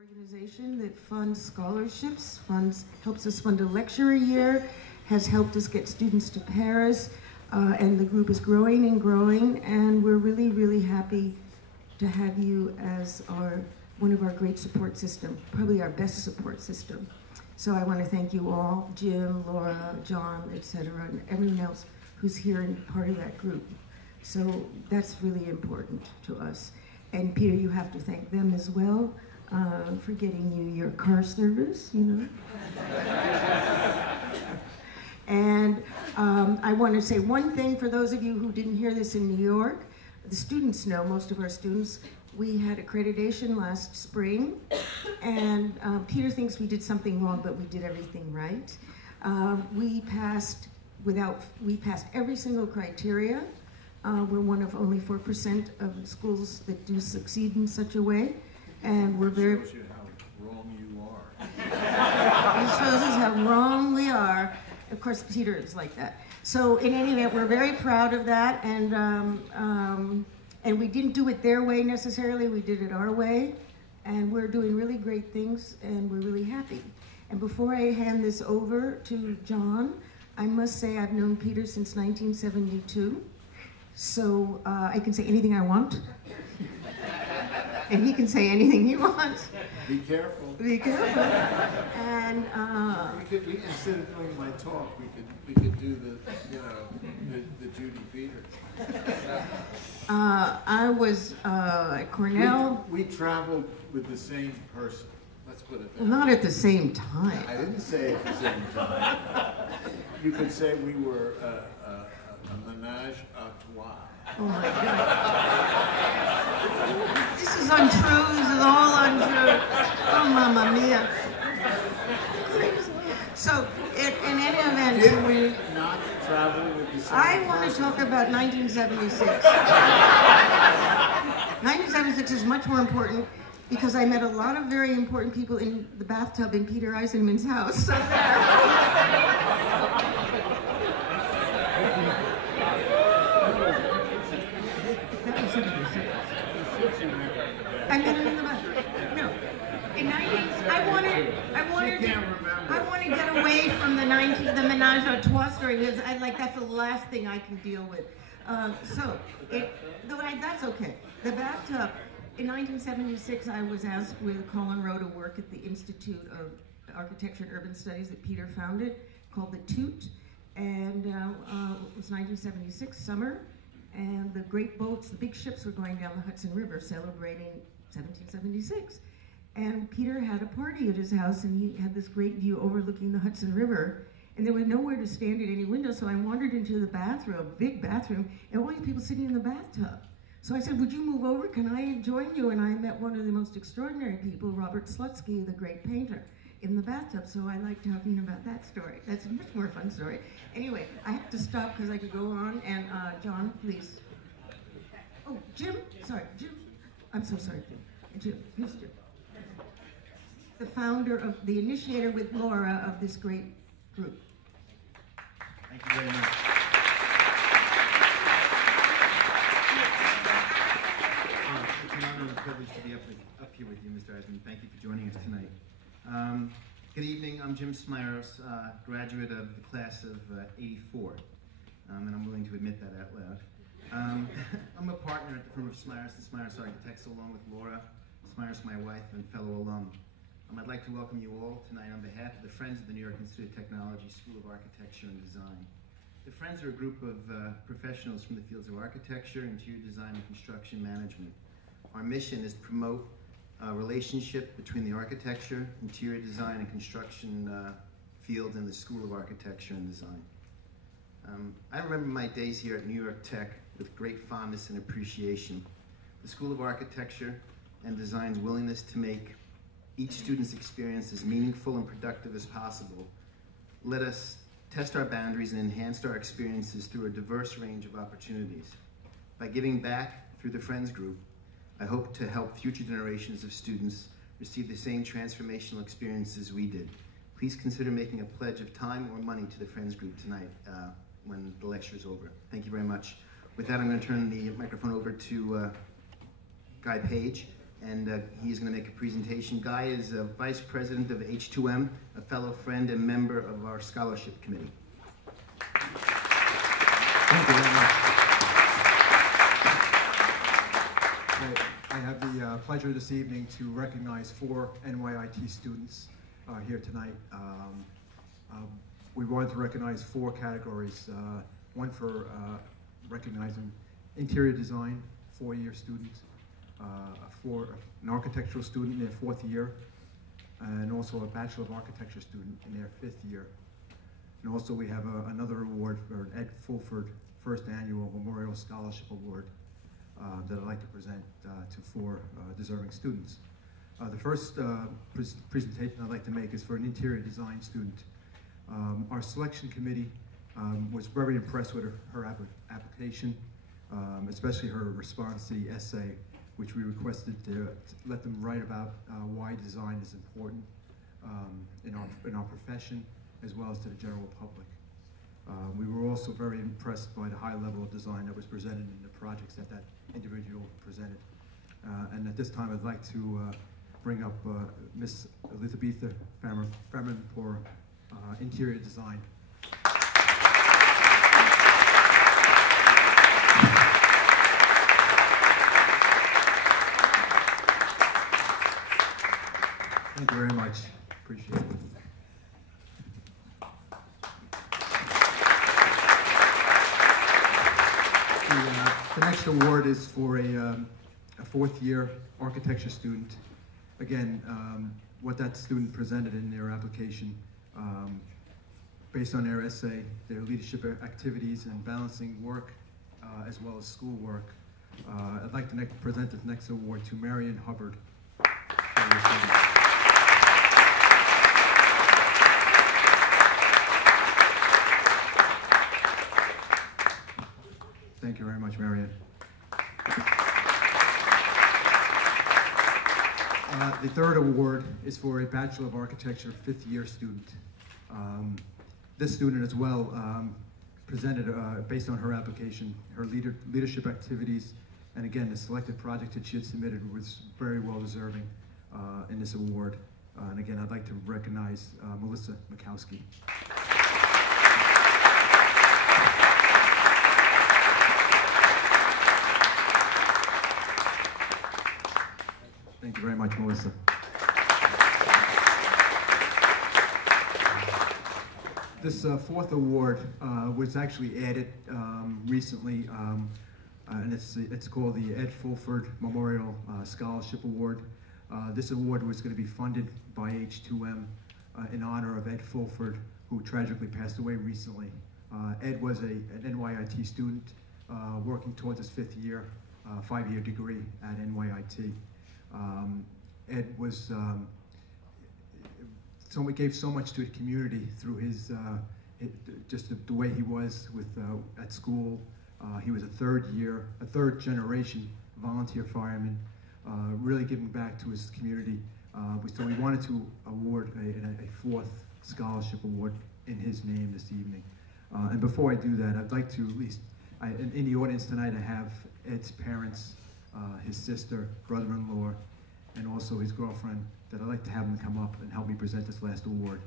Organization that funds scholarships, helps us fund a lecture a year, has helped us get students to Paris, and the group is growing and growing, and we're really, really happy to have you as one of our great support system, probably our best support system. So I want to thank you all, Jim, Laura, John, etc., and everyone else who's here and part of that group. So that's really important to us. And Peter, you have to thank them as well for getting you your car service, you know. And I want to say one thing for those of you who didn't hear this in New York. The students know, most of our students, we had accreditation last spring, and Peter thinks we did something wrong, but we did everything right. We passed every single criteria. We're one of only 4% of schools that do succeed in such a way, and we're very... It shows you how wrong you are. It shows us how wrong we are. Of course, Peter is like that. So in any event, we're very proud of that, and we didn't do it their way necessarily, we did it our way, and we're doing really great things, and we're really happy. And before I hand this over to John, I must say I've known Peter since 1972, so I can say anything I want, and he can say anything he wants. Be careful. Be careful. And instead of doing my talk, we could do the Judy Peters. I was at Cornell. We traveled with the same person. Let's put it that way. Not at the same time. I didn't say at the same time. You could say we were a menage a trois. Oh my God. This is untrue. This is all untrue. Oh, mamma mia. So, in any event... Did we not travel with the same I want person? to talk about 1976. 1976 is much more important because I met a lot of very important people in the bathtub in Peter Eisenman's house. So I met him in the bathroom. No. In 19, I want to get away from the menage a trois story because that's the last thing I can deal with. That's okay. The bathtub. In 1976, I was asked with Colin Rowe to work at the Institute of Architecture and Urban Studies that Peter founded, called the Toot, and it was 1976 summer. And the great boats, the big ships were going down the Hudson River celebrating 1776. And Peter had a party at his house and he had this great view overlooking the Hudson River. And there was nowhere to stand at any window, so I wandered into the bathroom, big bathroom, and all these people sitting in the bathtub. So I said, would you move over? Can I join you? And I met one of the most extraordinary people, Robert Slutsky, the great painter, in the bathtub. So I like talking about that story. That's a much more fun story. Anyway, I have to stop because I could go on. And John, please. Oh, Jim. Sorry, Jim. I'm so sorry, Jim. Jim, here's Jim. The founder the initiator with Laura of this great group. Thank you very much. It's an honor and a privilege to be up here with you, Mr. Eisenman. Thank you for joining us tonight. Good evening. I'm Jim Smyros, graduate of the class of '84, and I'm willing to admit that out loud. I'm a partner at the firm of Smyros and Smyros Architects, along with Laura Smyros, my wife, and fellow alum. I'd like to welcome you all tonight on behalf of the Friends of the New York Institute of Technology School of Architecture and Design. The Friends are a group of professionals from the fields of architecture, interior design, and construction management. Our mission is to promote a relationship between the architecture, interior design, and construction fields in the School of Architecture and Design. I remember my days here at New York Tech with great fondness and appreciation. The School of Architecture and Design's willingness to make each student's experience as meaningful and productive as possible let us test our boundaries and enhance our experiences through a diverse range of opportunities. By giving back through the Friends Group, I hope to help future generations of students receive the same transformational experiences we did. Please consider making a pledge of time or money to the Friends Group tonight when the lecture is over. Thank you very much. With that, I'm going to turn the microphone over to Guy Page, and he's going to make a presentation. Guy is Vice President of H2M, a fellow friend and member of our Scholarship Committee. Thank you very much. I have the pleasure this evening to recognize 4 NYIT students here tonight. We wanted to recognize 4 categories. One for recognizing interior design, 4-year student, an architectural student in their 4th year, and also a Bachelor of Architecture student in their 5th year. And also we have another award for an Ed Fulford First Annual Memorial Scholarship Award that I'd like to present to 4 deserving students. The first presentation I'd like to make is for an interior design student. Our selection committee was very impressed with her application, especially her response to the essay, which we requested to let them write about why design is important in our profession, as well as to the general public. We were also very impressed by the high level of design that was presented in the projects that that individual presented. And at this time, I'd like to bring up Miss Elizabetha Ferman for interior design. Thank you very much. Appreciate it. The next award is for a 4th year architecture student. Again, what that student presented in their application, based on their essay, their leadership activities and balancing work as well as schoolwork. I'd like to present this next award to Marion Hubbard. Thank you very much, Marion. The third award is for a Bachelor of Architecture 5th year student. This student as well presented, based on her application, her leadership activities, and again, the selected project that she had submitted was very well deserving in this award. And again, I'd like to recognize Melissa Mikowski. Thank you very much, Melissa. This 4th award was actually added recently, and it's called the Ed Fulford Memorial Scholarship Award. This award was going to be funded by H2M in honor of Ed Fulford, who tragically passed away recently. Ed was an NYIT student working towards his 5th year, 5-year degree at NYIT. Ed was gave so much to the community through his just the way he was with at school. He was a 3rd generation volunteer fireman, really giving back to his community. So we wanted to award a 4th scholarship award in his name this evening. And before I do that, I'd like to at least, in the audience tonight, I have Ed's parents, his sister, brother-in-law, and also his girlfriend, that I'd like to have them come up and help me present this last award.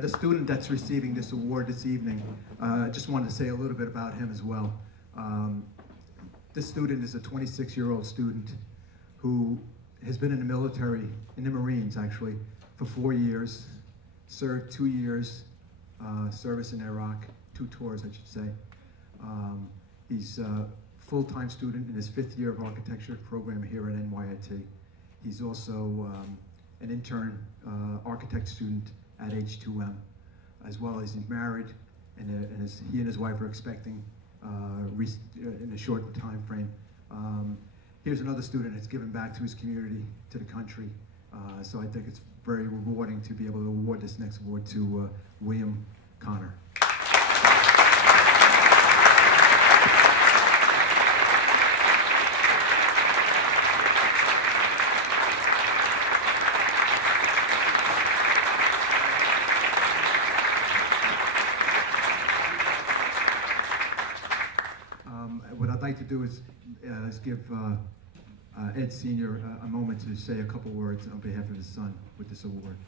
The student that's receiving this award this evening, I just wanted to say a little bit about him as well. This student is a 26-year-old student who has been in the military, in the Marines actually, for 4 years, served 2 years service in Iraq, 2 tours I should say. He's a full-time student in his 5th year of architecture program here at NYIT. He's also an intern architect student at H2M, as well as he's married, and he and his wife are expecting in a short time frame. Here's another student that's given back to his community, to the country. So I think it's very rewarding to be able to award this next award to William Connor. like to do is give Ed Sr. A moment to say a couple words on behalf of his son with this award.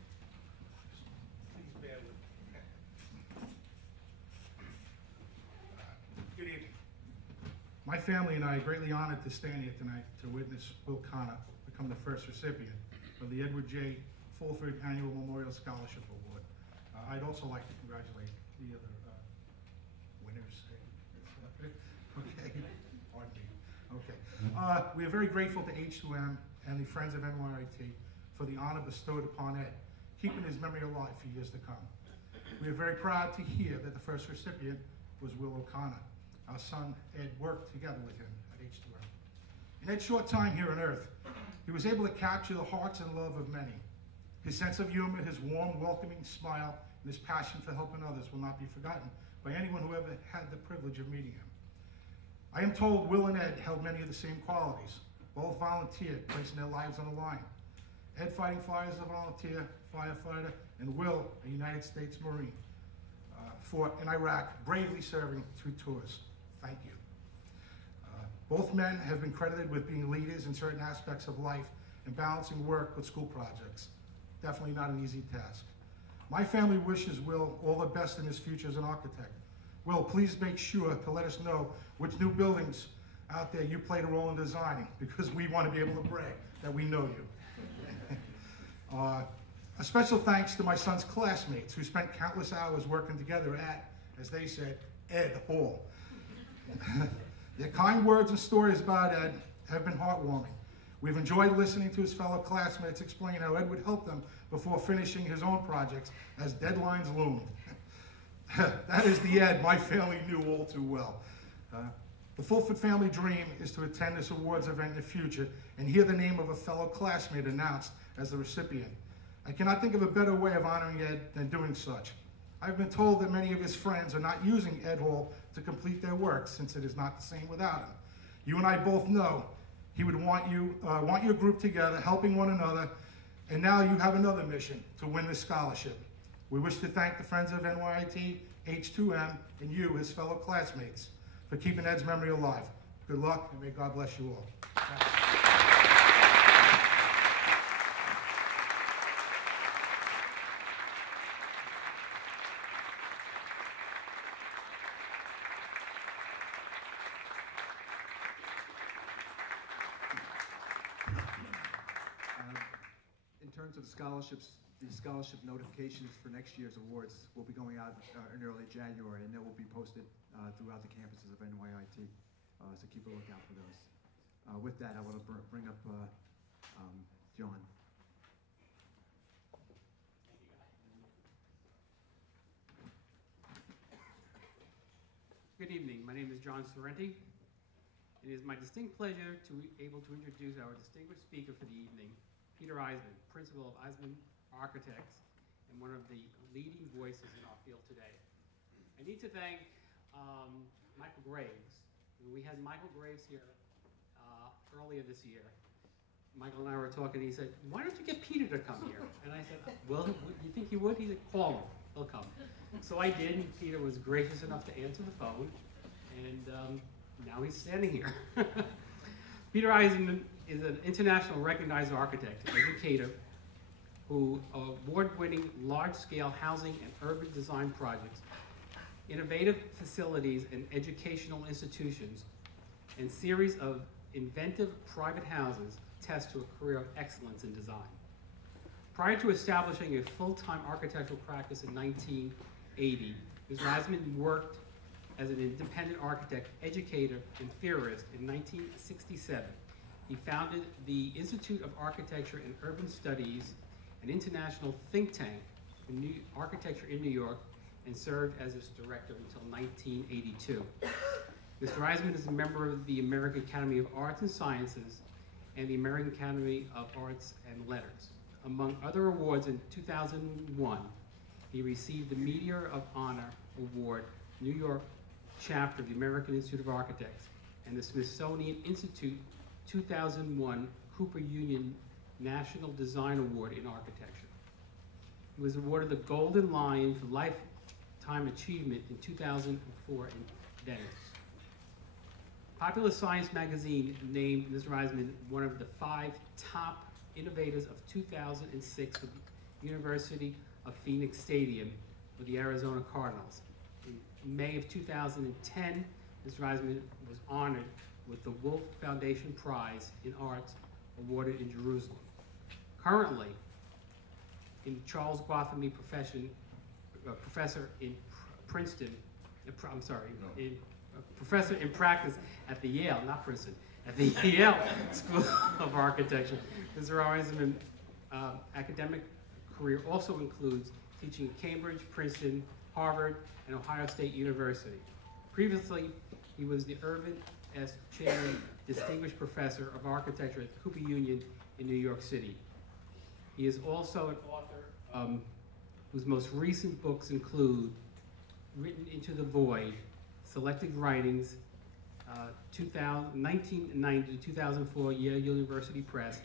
Good evening. My family and I are greatly honored to stand here tonight to witness Will Connor become the first recipient of the Edward J. Fulford Annual Memorial Scholarship Award. I'd also like to congratulate the other winners. Okay, pardon me. Okay. We are very grateful to H2M and the Friends of NYIT for the honor bestowed upon Ed, keeping his memory alive for years to come. We are very proud to hear that the first recipient was Will O'Connor. Our son Ed worked together with him at H2M. In Ed's short time here on Earth, he was able to capture the hearts and love of many. His sense of humor, his warm, welcoming smile, and his passion for helping others will not be forgotten by anyone who ever had the privilege of meeting him. I am told Will and Ed held many of the same qualities. Both volunteered, placing their lives on the line. Ed fighting fires as a volunteer, firefighter, and Will, a United States Marine, fought in Iraq, bravely serving 2 tours. Thank you. Both men have been credited with being leaders in certain aspects of life and balancing work with school projects. Definitely not an easy task. My family wishes Will all the best in his future as an architect. Will, please make sure to let us know which new buildings out there you played a role in designing, because we want to be able to brag that we know you. A special thanks to my son's classmates who spent countless hours working together at, as they said, Ed Hall. Their kind words and stories about Ed have been heartwarming. We've enjoyed listening to his fellow classmates explain how Ed would help them before finishing his own projects as deadlines loomed. That is the Ed my family knew all too well. The Fulford family dream is to attend this awards event in the future and hear the name of a fellow classmate announced as the recipient. I cannot think of a better way of honoring Ed than doing such. I've been told that many of his friends are not using Ed Hall to complete their work, since it is not the same without him. You and I both know he would want your group together, helping one another, and now you have another mission, to win this scholarship. We wish to thank the Friends of NYIT, H2M, and you, his fellow classmates, for keeping Ed's memory alive. Good luck, and may God bless you all. Thank you. In terms of the scholarships, the scholarship notifications for next year's awards will be going out in early January, and they will be posted throughout the campuses of NYIT. So keep a lookout for those. With that, I want to bring up John. Good evening. My name is John Sorrenti. It is my distinct pleasure to be able to introduce our distinguished speaker for the evening, Peter Eisenman, principal of Eisenman Architects and one of the leading voices in our field today. I need to thank Michael Graves. We had Michael Graves here earlier this year. Michael and I were talking, and he said, "Why don't you get Peter to come here?" And I said, "Well, you think he would?" He said, "Call him, he'll come." So I did, and Peter was gracious enough to answer the phone, and now he's standing here. Peter Eisenman is an international recognized architect, educator, who award-winning large-scale housing and urban design projects, innovative facilities and educational institutions, and series of inventive private houses test to a career of excellence in design. Prior to establishing a full-time architectural practice in 1980, Mr. Eisenman worked as an independent architect, educator, and theorist in 1967. He founded the Institute of Architecture and Urban Studies, an international think tank in architecture in New York, and served as its director until 1982. Mr. Eisenman is a member of the American Academy of Arts and Sciences and the American Academy of Arts and Letters. Among other awards, in 2001, he received the Meteor of Honor Award, New York chapter of the American Institute of Architects, and the Smithsonian Institute 2001 Cooper Union National Design Award in Architecture. He was awarded the Golden Lion for Lifetime Achievement in 2004 in Venice. Popular Science magazine named Mr. Eisenman one of the 5 top innovators of 2006 with the University of Phoenix Stadium with the Arizona Cardinals. In May of 2010, Mr. Eisenman was honored with the Wolf Foundation Prize in Arts awarded in Jerusalem. Currently, in Charles Gauthamy professor in Princeton, professor in practice at the Yale, not Princeton, at the Yale School of Architecture. Mr. Eisenman's academic career also includes teaching at Cambridge, Princeton, Harvard, and Ohio State University. Previously, he was the Irvin S. Cheney Distinguished Professor of Architecture at the Cooper Union in New York City. He is also an author whose most recent books include Written into the Void, Selected Writings, 1990 to 2004 Yale University Press,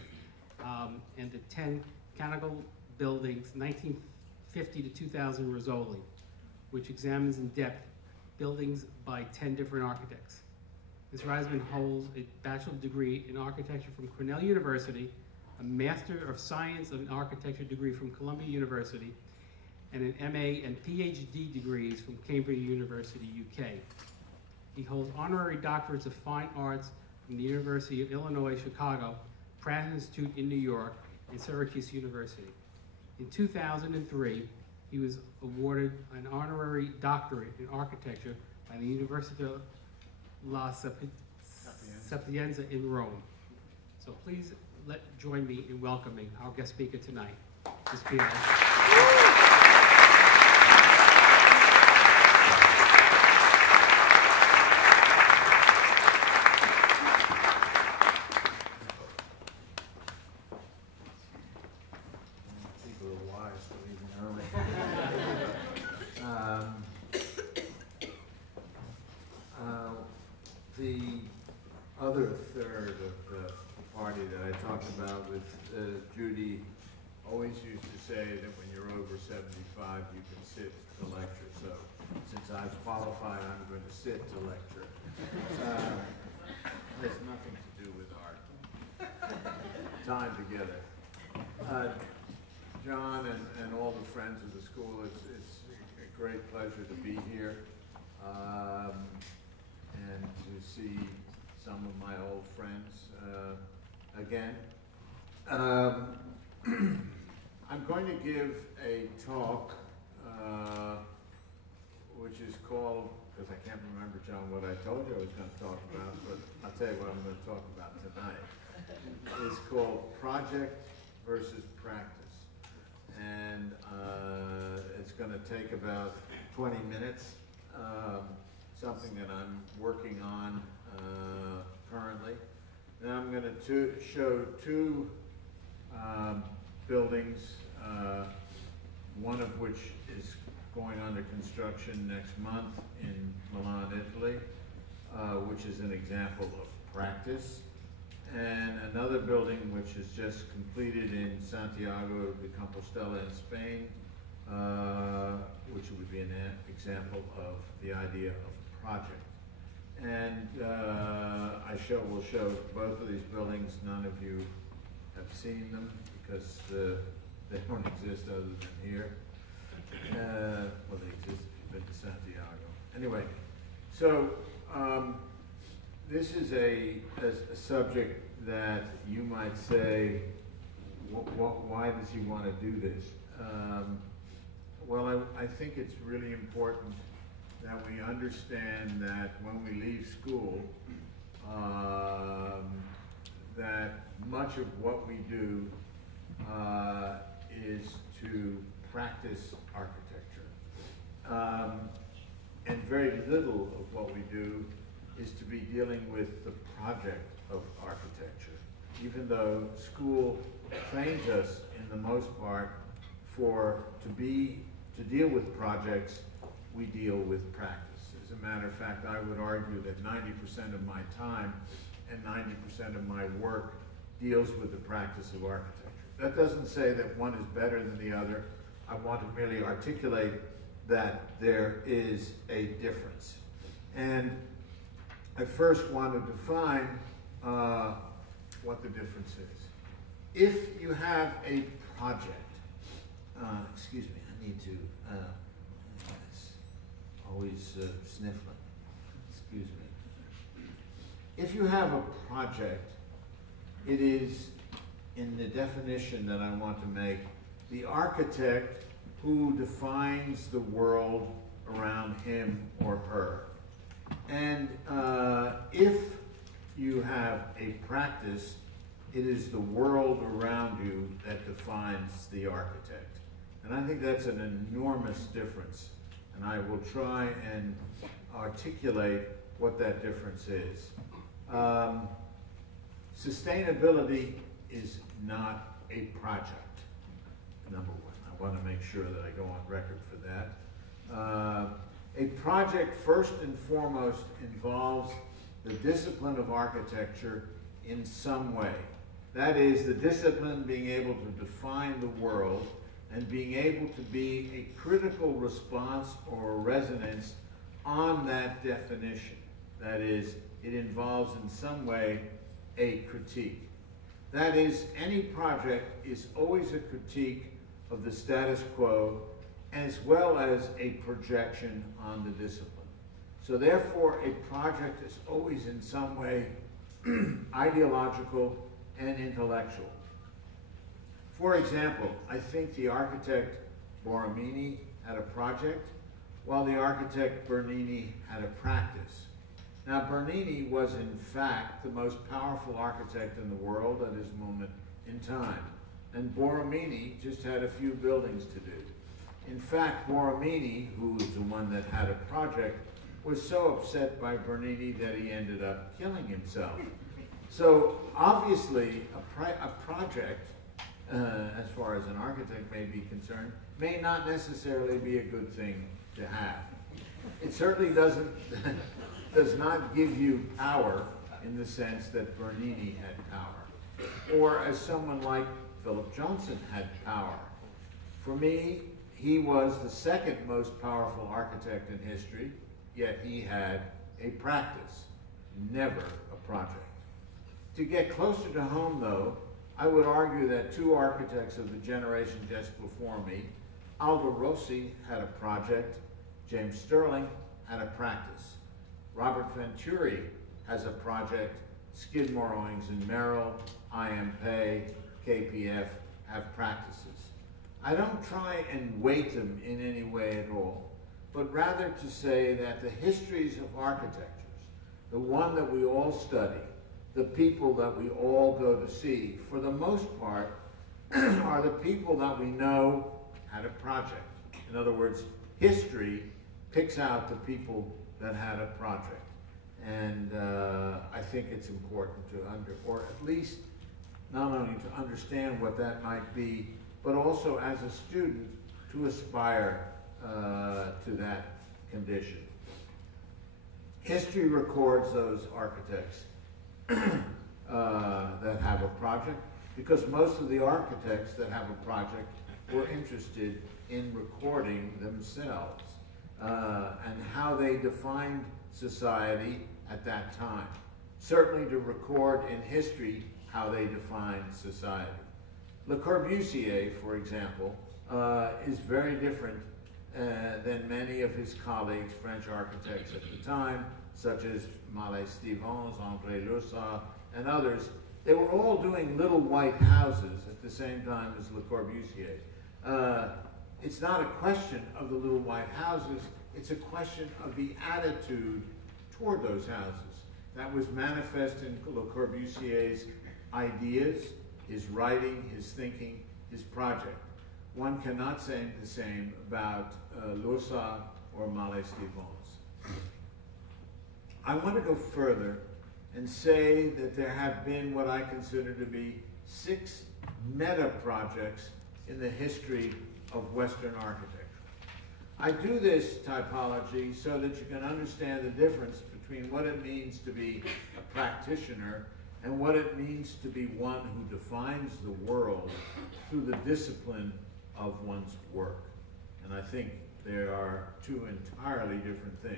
and the 10 Canonical Buildings, 1950 to 2000 Rizzoli, which examines in depth buildings by 10 different architects. Mr. Eisenman holds a bachelor's degree in architecture from Cornell University, a Master of Science in Architecture degree from Columbia University, and an MA and PhD degrees from Cambridge University, UK. He holds honorary doctorates of fine arts from the University of Illinois, Chicago, Pratt Institute in New York, and Syracuse University. In 2003, he was awarded an honorary doctorate in architecture by the University of La Sapienza in Rome. So please join me in welcoming our guest speaker tonight, Ms. Peter. The other third of the party that I talked about with Judy always used to say that when you're over 75, you can sit to lecture. So since I've qualified, I'm going to sit to lecture. Has nothing to do with our time together. John and all the friends of the school, it's a great pleasure to be here. And to see some of my old friends again. I'm going to give a talk which is called, because I can't remember, John, what I told you I was going to talk about, but I'll tell you what I'm going to talk about tonight. It's called Project versus Practice. And it's going to take about 20 minutes. Something that I'm working on currently. And I'm going to show 2 buildings, one of which is going under construction next month in Milan, Italy, which is an example of practice. And another building which is just completed in Santiago de Compostela in Spain, which would be an example of the idea of project. And I will show both of these buildings. None of you have seen them because they don't exist other than here. Well, they exist if you've been to Santiago. Anyway, so this is a subject that you might say, why does he want to do this? Well, I think it's really important that we understand that when we leave school, that much of what we do is to practice architecture. And very little of what we do is to be dealing with the project of architecture, even though school trains us in the most part to deal with projects. We deal with practice. As a matter of fact, I would argue that 90% of my time and 90% of my work deals with the practice of architecture. That doesn't say that one is better than the other. I want to merely articulate that there is a difference. And I first want to define what the difference is. If you have a project, excuse me, I need to, it's always sniffling, excuse me. If you have a project, it is, in the definition that I want to make, the architect who defines the world around him or her. And if you have a practice, it is the world around you that defines the architect. And I think that's an enormous difference. And I will try and articulate what that difference is. Sustainability is not a project, number one. I want to make sure that I go on record for that. A project, first and foremost, involves the discipline of architecture in some way. That is, the discipline being able to define the world and being able to be a critical response or resonance on that definition. That is, it involves in some way a critique. That is, any project is always a critique of the status quo as well as a projection on the discipline. So therefore, a project is always in some way ideological and intellectual. For example, I think the architect Borromini had a project, while the architect Bernini had a practice. Now, Bernini was in fact the most powerful architect in the world at his moment in time, and Borromini just had a few buildings to do. In fact, Borromini, who was the one that had a project, was so upset by Bernini that he ended up killing himself. So obviously, a project, as far as an architect may be concerned, may not necessarily be a good thing to have. It certainly does not give you power in the sense that Bernini had power, or as someone like Philip Johnson had power. For me, he was the second most powerful architect in history, yet he had a practice, never a project. To get closer to home, though, I would argue that two architects of the generation just before me, Aldo Rossi had a project, James Stirling had a practice. Robert Venturi has a project, Skidmore, Owings and Merrill, IMP, KPF have practices. I don't try and weight them in any way at all, but rather to say that the histories of architectures, the one that we all study, the people that we all go to see, for the most part, are the people that we know had a project. In other words, history picks out the people that had a project. And I think it's important to or at least not only to understand what that might be, but also as a student to aspire to that condition. History records those architects that have a project, because most of the architects that have a project were interested in recording themselves and how they defined society at that time. Certainly to record in history how they defined society. Le Corbusier, for example, is very different than many of his colleagues, French architects at the time, such as Mallet Stevens, André Loussat, and others. They were all doing little white houses at the same time as Le Corbusier. It's not a question of the little white houses, it's a question of the attitude toward those houses. That was manifest in Le Corbusier's ideas, his writing, his thinking, his project. One cannot say the same about Loussat or Mallet Stevens. I want to go further and say that there have been what I consider to be 6 meta projects in the history of Western architecture. I do this typology so that you can understand the difference between what it means to be a practitioner and what it means to be one who defines the world through the discipline of one's work. And I think there are 2 entirely different things.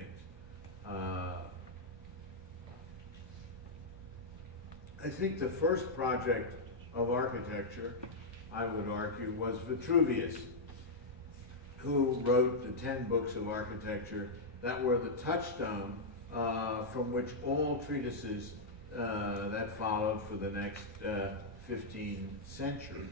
I think the first project of architecture, I would argue, was Vitruvius, who wrote the 10 books of architecture that were the touchstone from which all treatises that followed for the next 15 centuries.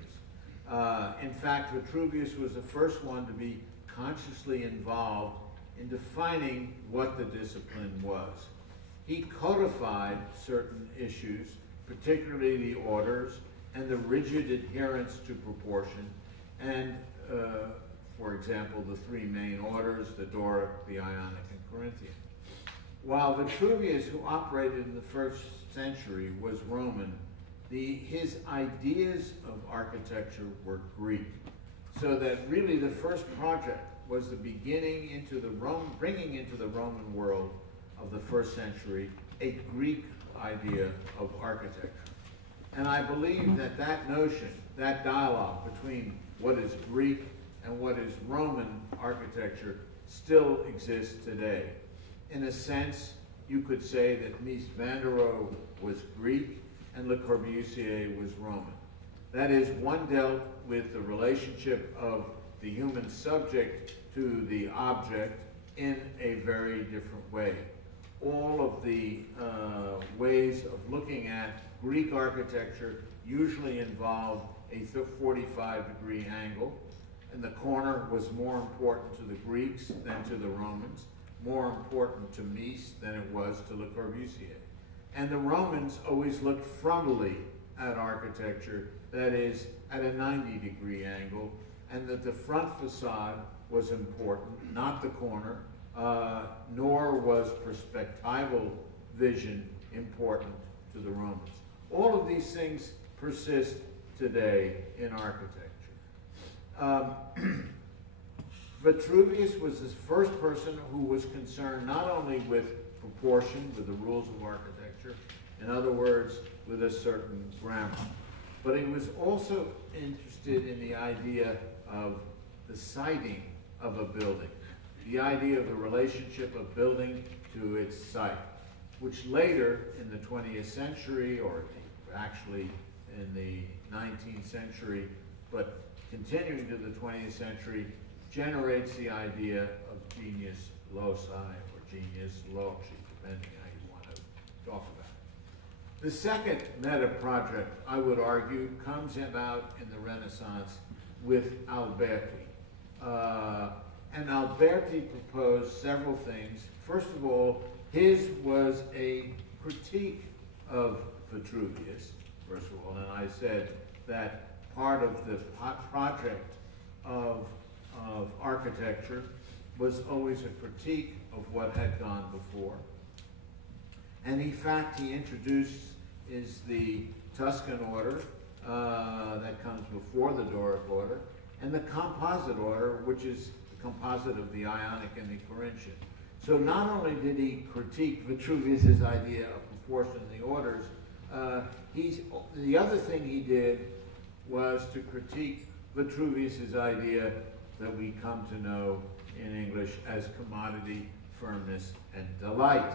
In fact, Vitruvius was the first one to be consciously involved in defining what the discipline was. He codified certain issues, particularly the orders and the rigid adherence to proportion, and for example, the three main orders, the Doric, the Ionic, and Corinthian. While Vitruvius, who operated in the first century, was Roman, his ideas of architecture were Greek. So that really the first project was the beginning into the bringing into the Roman world of the first century a Greek idea of architecture. And I believe that that notion, that dialogue between what is Greek and what is Roman architecture still exists today. In a sense, you could say that Mies van der Rohe was Greek and Le Corbusier was Roman. That is, one dealt with the relationship of the human subject to the object in a very different way. All of the ways of looking at Greek architecture usually involved a 45-degree angle, and the corner was more important to the Greeks than to the Romans, more important to Mies than it was to Le Corbusier. And the Romans always looked frontally at architecture, that is, at a 90-degree angle, and that the front facade was important, not the corner, nor was perspectival vision important to the Romans. All of these things persist today in architecture. Vitruvius was the first person who was concerned not only with proportion, with the rules of architecture, in other words, with a certain grammar, but he was also interested in the idea of the siting of a building, the idea of the relationship of building to its site, which later in the 20th century, or actually in the 19th century, but continuing to the 20th century, generates the idea of genius loci or genius loci, depending how you want to talk about it. The second meta project, I would argue, comes about in the Renaissance with Alberti. And Alberti proposed several things. First of all, his was a critique of Vitruvius, first of all, and I said that part of the project of architecture was always a critique of what had gone before. And in fact, he introduced is the Tuscan order that comes before the Doric order, and the composite order, which is the composite of the Ionic and the Corinthian. So not only did he critique Vitruvius's idea of proportion in the orders, the other thing he did was to critique Vitruvius's idea that we come to know in English as commodity, firmness, and delight.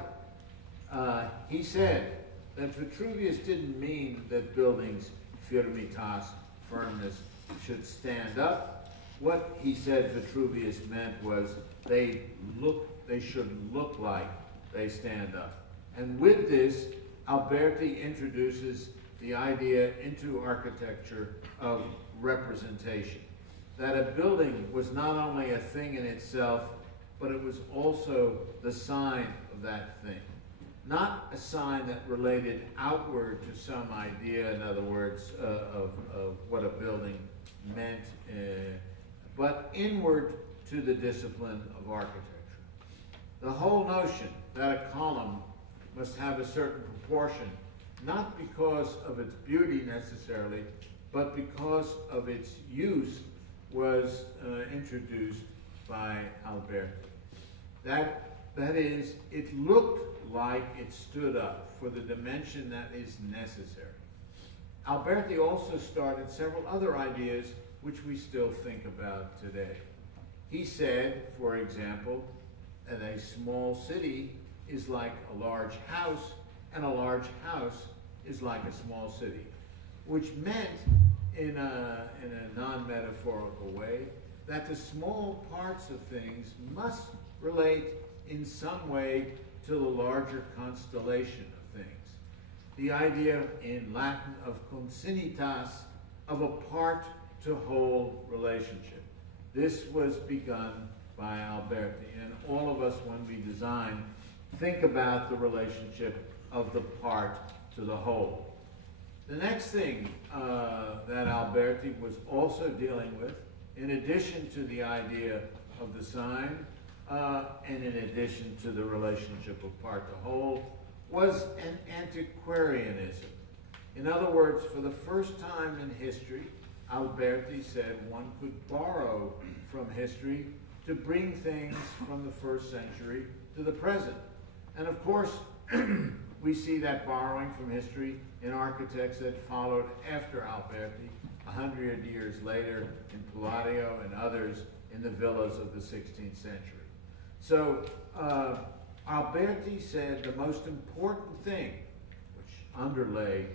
He said that Vitruvius didn't mean that buildings, firmitas, firmness, should stand up. What he said Vitruvius meant was they should look like they stand up. And with this, Alberti introduces the idea into architecture of representation. That a building was not only a thing in itself, but it was also the sign of that thing. Not a sign that related outward to some idea, in other words, of what a building meant, but inward to the discipline of architecture. The whole notion that a column must have a certain proportion, not because of its beauty necessarily, but because of its use, was introduced by Alberti. That is, it looked like it stood up for the dimension that is necessary. Alberti also started several other ideas which we still think about today. He said, for example, that a small city is like a large house, and a large house is like a small city, which meant, in a non-metaphorical way, that the small parts of things must relate in some way to the larger constellation of things. The idea in Latin of consinitas, of a part-to-whole relationship. This was begun by Alberti, and all of us, when we design, think about the relationship of the part to the whole. The next thing that Alberti was also dealing with, in addition to the idea of the sign, and in addition to the relationship of part to whole, was an antiquarianism. In other words, for the first time in history, Alberti said one could borrow from history to bring things from the first century to the present. And of course, we see that borrowing from history in architects that followed after Alberti, 100 years later in Palladio and others in the villas of the 16th century. So Alberti said the most important thing, which underlay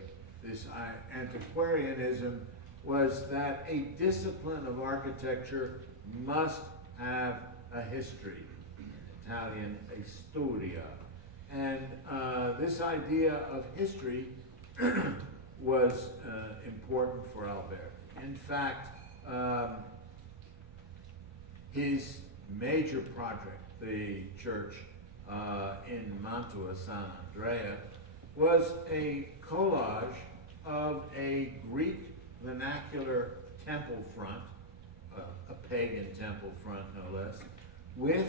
this antiquarianism, was that a discipline of architecture must have a history, Italian, a storia. And this idea of history was important for Alberti. In fact, his major project, the church in Mantua, San Andrea, was a collage of a Greek vernacular temple front, a pagan temple front no less, with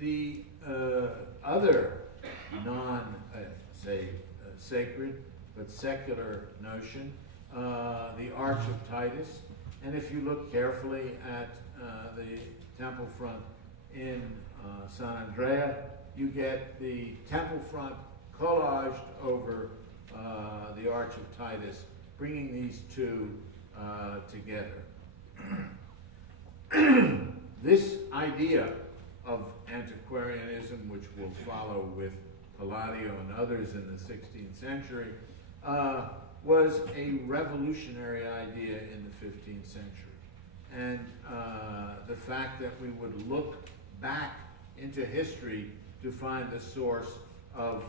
the other sacred but secular notion, the Arch of Titus. And if you look carefully at the temple front in San Andrea, you get the temple front collaged over the Arch of Titus, bringing these two together. This idea of antiquarianism, which will follow with Palladio and others in the 16th century, was a revolutionary idea in the 15th century. And the fact that we would look back into history to find the source of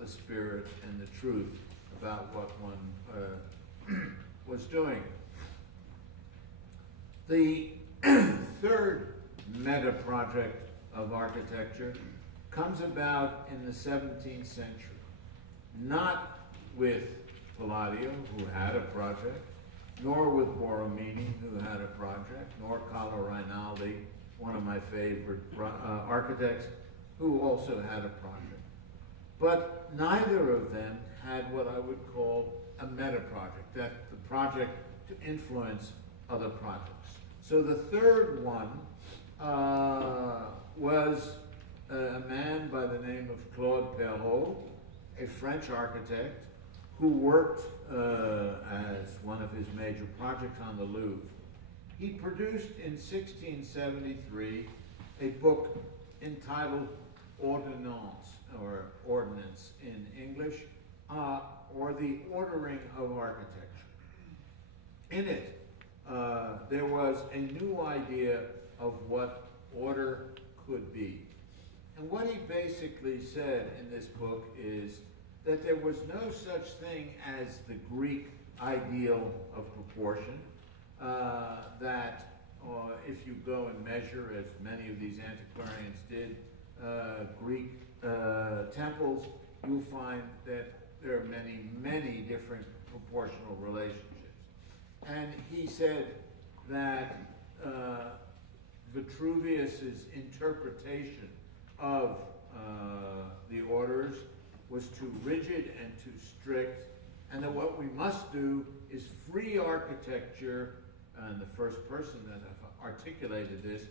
the spirit and the truth about what one was doing. The third meta project of architecture comes about in the 17th century, not with Palladio, who had a project, nor with Borromini, who had a project, nor Carlo Rinaldi, one of my favorite architects, who also had a project. But neither of them had what I would call a meta project, that the project to influence other projects. So the third one was a man by the name of Claude Perrault, a French architect, who worked as one of his major projects on the Louvre. He produced in 1673 a book entitled Ordonnance, or Ordinance in English, or the Ordering of Architecture. In it, there was a new idea of what order could be. And what he basically said in this book is that there was no such thing as the Greek ideal of proportion, that if you go and measure, as many of these antiquarians did, Greek temples, you'll find that there are many, many different proportional relationships. And he said that Vitruvius's interpretation of the orders was too rigid and too strict, and that what we must do is free architecture, and the first person that articulated this,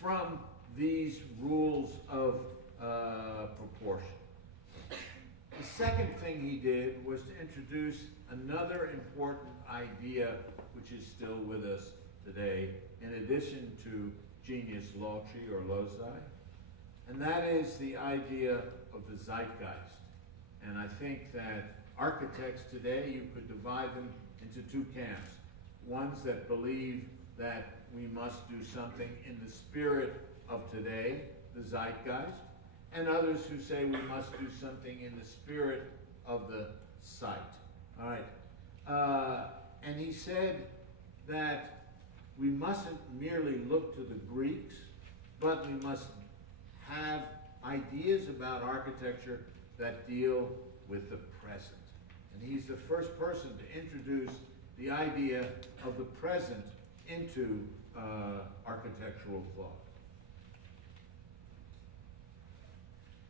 from these rules of proportion. The second thing he did was to introduce another important idea, which is still with us today, in addition to genius loci or loci, and that is the idea of the zeitgeist. And I think that architects today, you could divide them into two camps. Ones that believe that we must do something in the spirit of today, the Zeitgeist, and others who say we must do something in the spirit of the site. All right. And he said that we mustn't merely look to the Greeks, but we must have ideas about architecture that deal with the present. And he's the first person to introduce the idea of the present into architectural thought.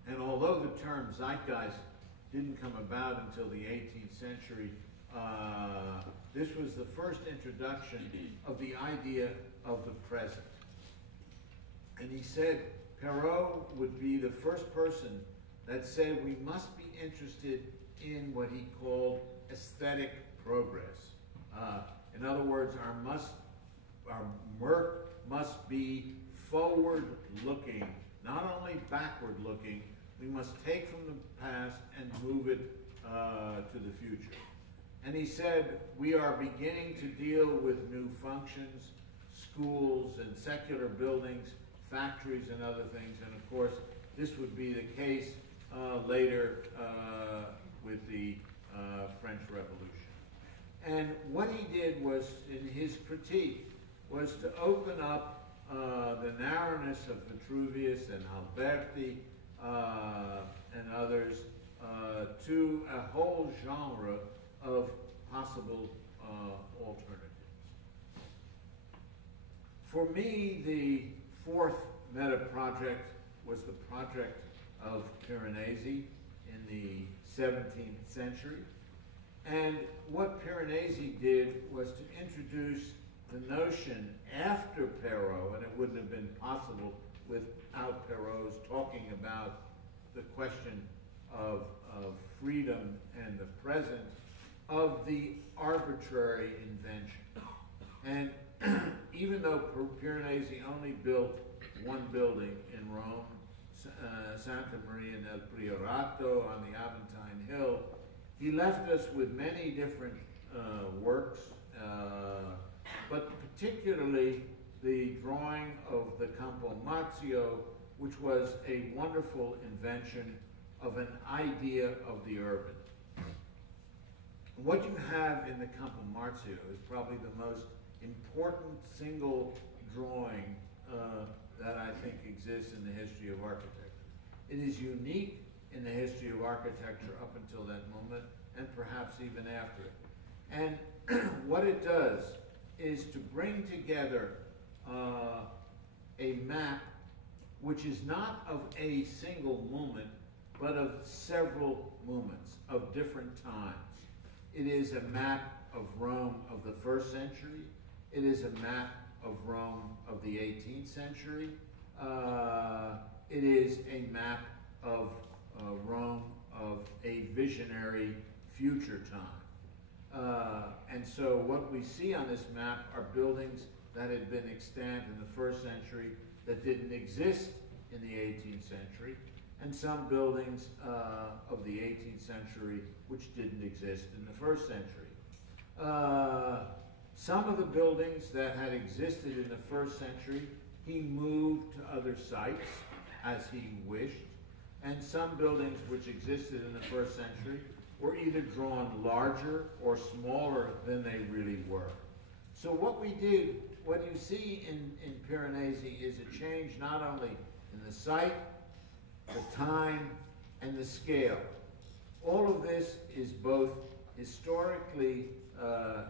And although the term Zeitgeist didn't come about until the 18th century, this was the first introduction of the idea of the present. And he said Perrault would be the first person that said we must be interested in what he called aesthetic progress. In other words, our work must be forward-looking, not only backward-looking. We must take from the past and move it to the future. And he said, we are beginning to deal with new functions, schools and secular buildings, factories and other things. And of course, this would be the case later with the French Revolution. And what he did was, in his critique, was to open up the narrowness of Vitruvius and Alberti and others to a whole genre of possible alternatives. For me, the fourth meta project was the project of Piranesi in the 17th century. And what Piranesi did was to introduce the notion after Perrault, and it wouldn't have been possible without Perrault's talking about the question of freedom and the present, of the arbitrary invention. And even though Piranesi only built one building in Rome, Santa Maria del Priorato on the Aventine Hill, he left us with many different works, but particularly the drawing of the Campo Marzio, which was a wonderful invention of an idea of the urban. What you have in the Campo Marzio is probably the most important single drawing that I think exists in the history of architecture. It is unique in the history of architecture up until that moment, and perhaps even after it. And what it does is to bring together a map which is not of a single moment, but of several moments of different times. It is a map of Rome of the 1st century. It is a map of Rome of the 18th century. It is a map of Rome of a visionary future time. And so what we see on this map are buildings that had been extant in the 1st century that didn't exist in the 18th century, and some buildings of the 18th century which didn't exist in the 1st century. Some of the buildings that had existed in the 1st century, he moved to other sites as he wished, and some buildings which existed in the 1st century were either drawn larger or smaller than they really were. So what we did, what you see in Piranesi is a change not only in the site, the time, and the scale. All of this is both historically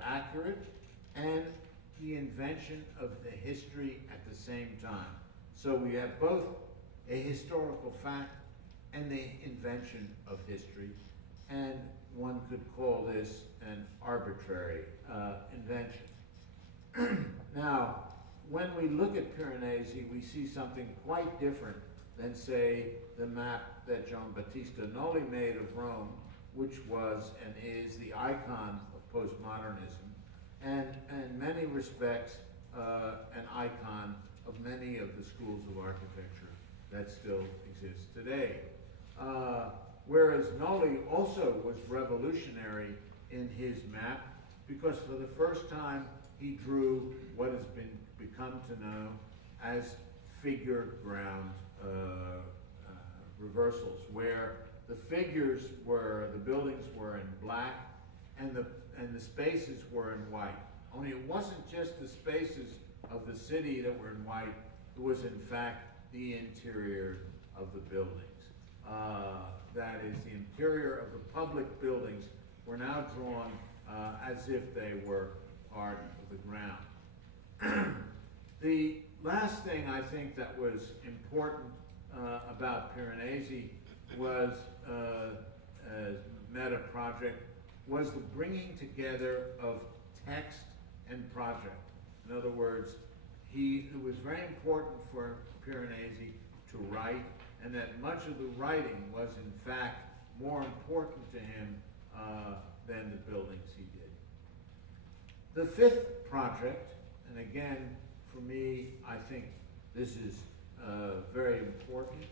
accurate and the invention of the history at the same time. So we have both a historical fact and the invention of history, and one could call this an arbitrary invention. Now, when we look at Piranesi, we see something quite different than, say, the map that Giambattista Noli made of Rome, which was and is the icon of postmodernism, and in many respects, an icon of many of the schools of architecture that still exist today. whereas Noli also was revolutionary in his map because for the first time he drew what has become to know as figure ground reversals, where the figures were, the buildings were in black and the spaces were in white. Only it wasn't just the spaces of the city that were in white, it was in fact the interior of the buildings. That is, the interior of the public buildings were now drawn as if they were part of the ground. The last thing I think that was important about Piranesi was meta project was the bringing together of text and project. In other words, it was very important for Piranesi to write, and that much of the writing was in fact more important to him than the buildings he did. The fifth project, and again, for me, I think this is very important,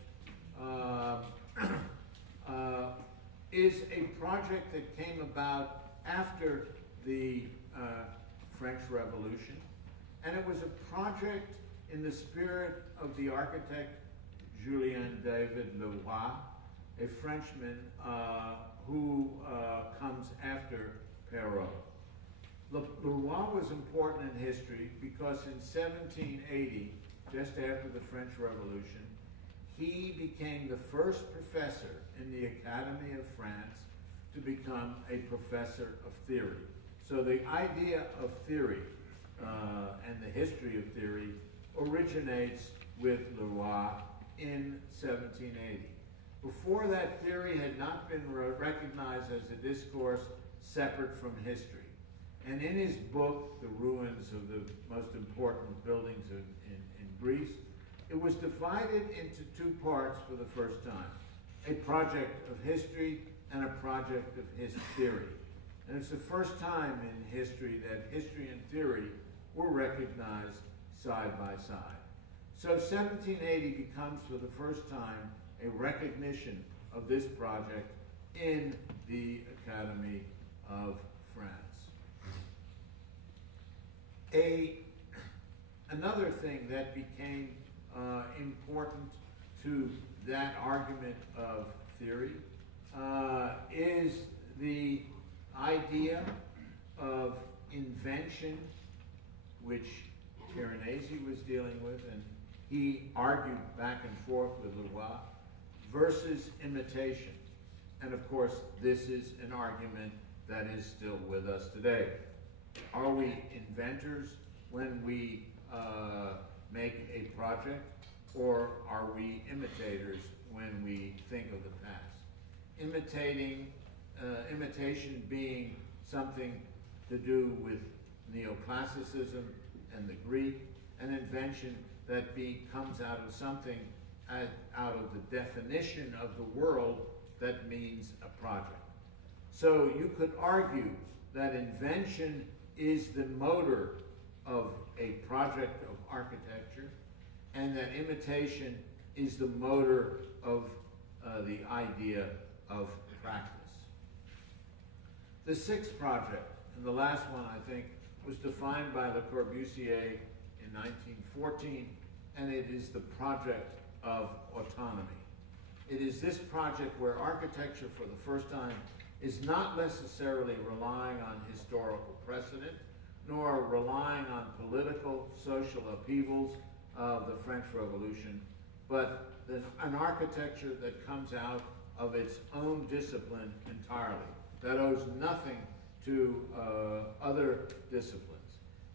is a project that came about after the French Revolution, and it was a project in the spirit of the architect Julien David Leroy, a Frenchman who comes after Perrault. Leroy was important in history because in 1780, just after the French Revolution, he became the first professor in the Academy of France to become a professor of theory. So the idea of theory and the history of theory originates with Leroy in 1780. Before that, theory had not been recognized as a discourse separate from history. And in his book, The Ruins of the Most Important Buildings in Greece, it was divided into two parts for the first time: a project of history and a project of his theory. And it's the first time in history that history and theory were recognized side by side. So 1780 becomes for the first time a recognition of this project in the Academy of France. Another thing that became important to that argument of theory is the idea of invention, which Piranesi was dealing with, and he argued back and forth with Leroy, versus imitation. And of course, this is an argument that is still with us today. Are we inventors when we make a project, or are we imitators when we think of the past? Imitation being something to do with neoclassicism and the Greek, and invention that comes out of something out of the definition of the world that means a project. So you could argue that invention is the motor of a project of architecture, and that imitation is the motor of the idea of practice. The sixth project, and the last one I think, was defined by Le Corbusier in 1914, and it is the project of autonomy. It is this project where architecture for the first time is not necessarily relying on historical precedent, nor relying on political, social upheavals of the French Revolution, but an architecture that comes out of its own discipline entirely, that owes nothing to other disciplines.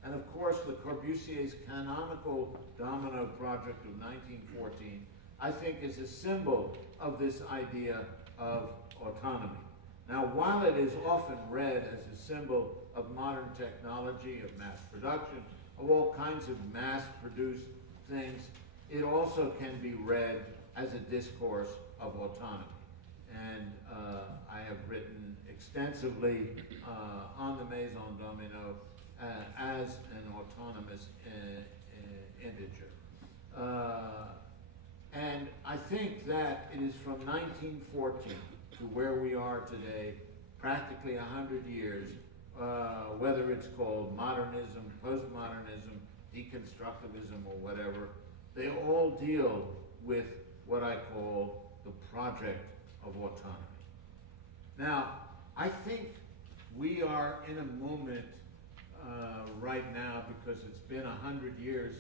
And of course, Le Corbusier's canonical domino project of 1914, I think, is a symbol of this idea of autonomy. Now, while it is often read as a symbol of modern technology, of mass production, of all kinds of mass-produced things, it also can be read as a discourse of autonomy. And I have written extensively on the Maison Domino as an autonomous integer. And I think that it is from 1914 to where we are today, practically 100 years, whether it's called modernism, postmodernism, deconstructivism, or whatever, they all deal with what I call the project of autonomy. Now, I think we are in a moment right now, because it's been 100 years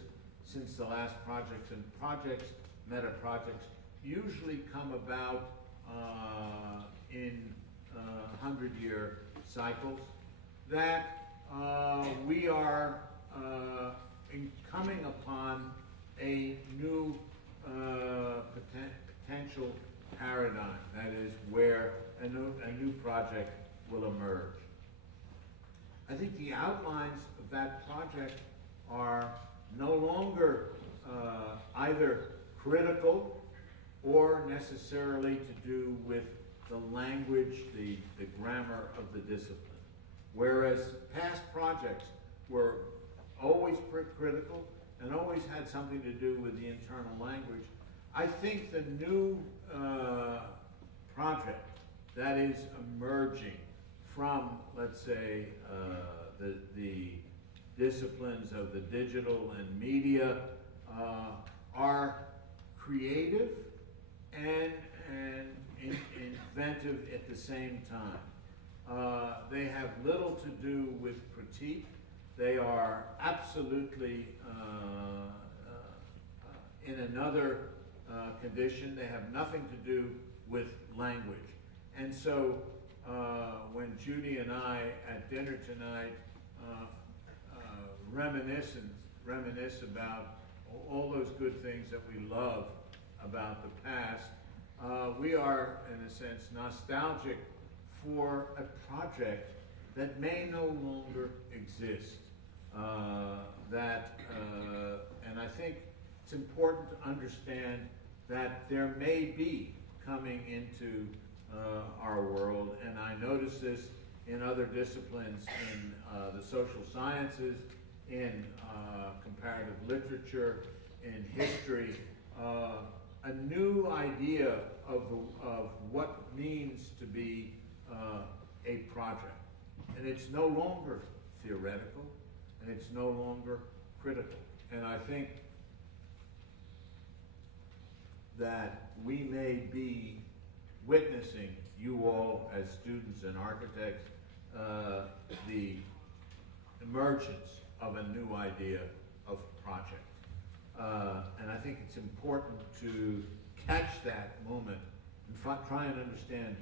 since the last projects, and projects, meta projects, usually come about in 100-year cycles, that we are coming upon a new potential paradigm, that is, where a new project will emerge. I think the outlines of that project are no longer either critical or necessarily to do with the language, the grammar of the discipline. Whereas past projects were always critical and always had something to do with the internal language, I think the new project that is emerging from, let's say, the disciplines of the digital and media are creative and inventive at the same time. They have little to do with critique. They are absolutely in another condition. They have nothing to do with language. And so when Judy and I at dinner tonight reminisce about all those good things that we love about the past, we are, in a sense, nostalgic for a project that may no longer exist. And I think it's important to understand that there may be coming into our world, and I notice this in other disciplines, in the social sciences, in comparative literature, in history, a new idea of what means to be a project. And it's no longer theoretical, and it's no longer critical. And I think that we may be witnessing, you all as students and architects, the emergence of a new idea of project. And I think it's important to catch that moment and try and understand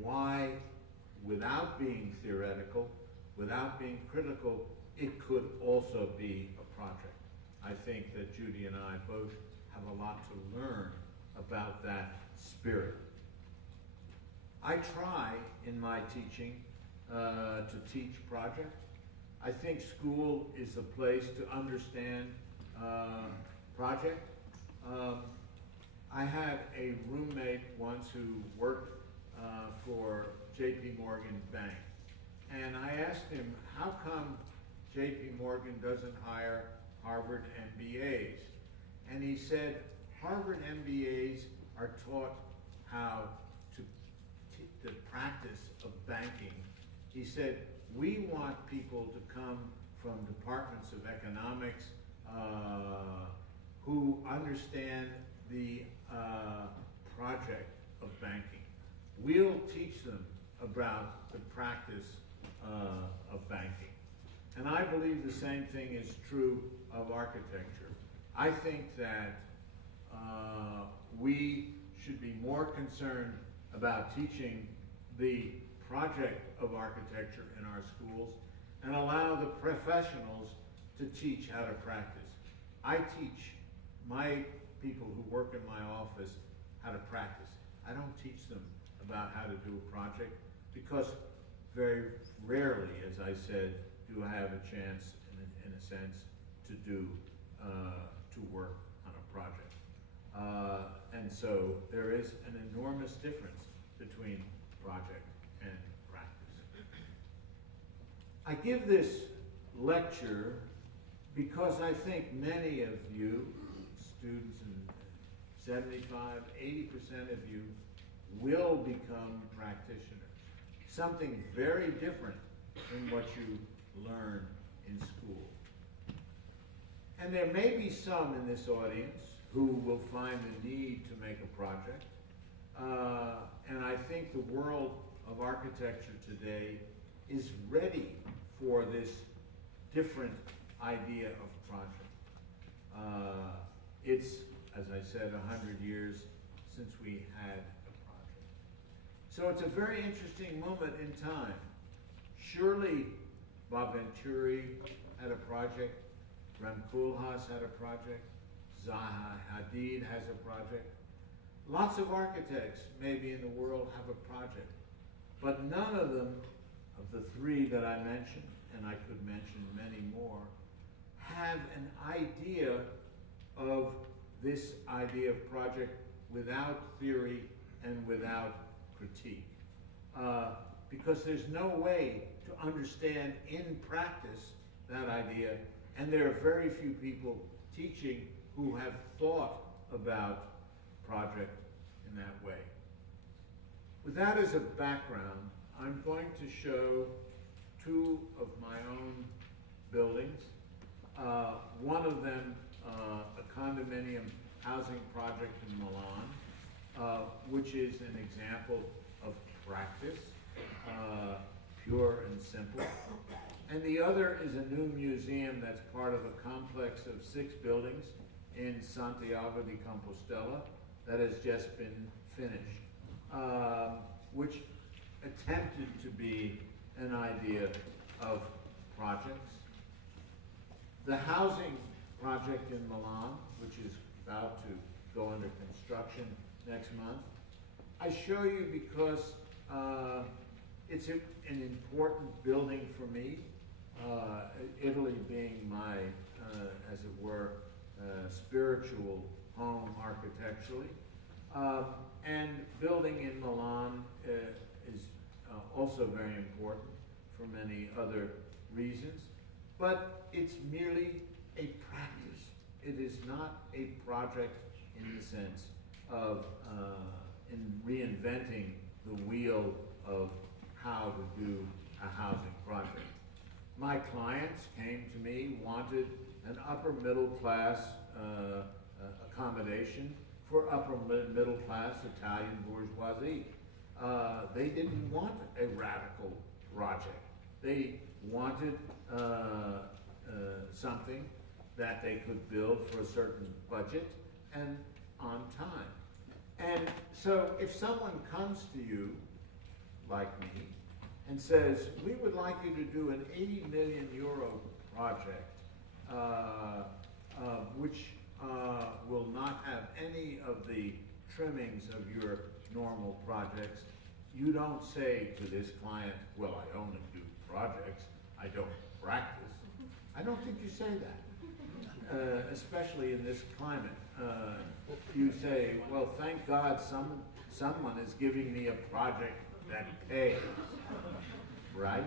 why, without being theoretical, without being critical, it could also be a project. I think that Judy and I both have a lot to learn about that spirit. I try in my teaching to teach project. I think school is a place to understand project. I had a roommate once who worked for JP Morgan Bank. And I asked him, how come JP Morgan doesn't hire Harvard MBAs? And he said, Harvard MBAs are taught how the practice of banking. He said, we want people to come from departments of economics who understand the project of banking. We'll teach them about the practice of banking. And I believe the same thing is true of architecture. I think that we should be more concerned about teaching the project of architecture in our schools and allow the professionals to teach how to practice. I teach my people who work in my office how to practice. I don't teach them about how to do a project because very rarely, as I said, do I have a chance, in a sense, to work on a project. And so there is an enormous difference between project and practice. I give this lecture because I think many of you, students and 75, 80% of you will become practitioners. Something very different than what you learn in school. And there may be some in this audience who will find the need to make a project. And I think the world of architecture today is ready for this different idea of project. It's, as I said, 100 years since we had a project. So it's a very interesting moment in time. Surely Bob Venturi had a project, Rem Koolhaas had a project, Zaha Hadid has a project. Lots of architects maybe in the world have a project, but none of them, of the three that I mentioned, and I could mention many more, have an idea of this idea of project without theory and without critique. Because there's no way to understand in practice that idea, and there are very few people teaching who have thought about project in that way. With that as a background, I'm going to show two of my own buildings. One of them, a condominium housing project in Milan, which is an example of practice, pure and simple. And the other is a new museum that's part of a complex of 6 buildings in Santiago de Compostela that has just been finished, which attempted to be an idea of projects. The housing project in Milan, which is about to go under construction next month, I show you because it's an important building for me, Italy being my, as it were, spiritual home architecturally. And building in Milan is also very important for many other reasons, but it's merely a practice. It is not a project in the sense of in reinventing the wheel of how to do a housing project. My clients came to me, wanted an upper middle class accommodation for upper middle class Italian bourgeoisie. They didn't want a radical project. They wanted something that they could build for a certain budget and on time. And so if someone comes to you, like me, and says, we would like you to do an 80 million euro project, which will not have any of the trimmings of your normal projects, you don't say to this client, well, I only do projects, I don't practice. I don't think you say that, especially in this climate. You say, well, thank God someone is giving me a project that pays, right?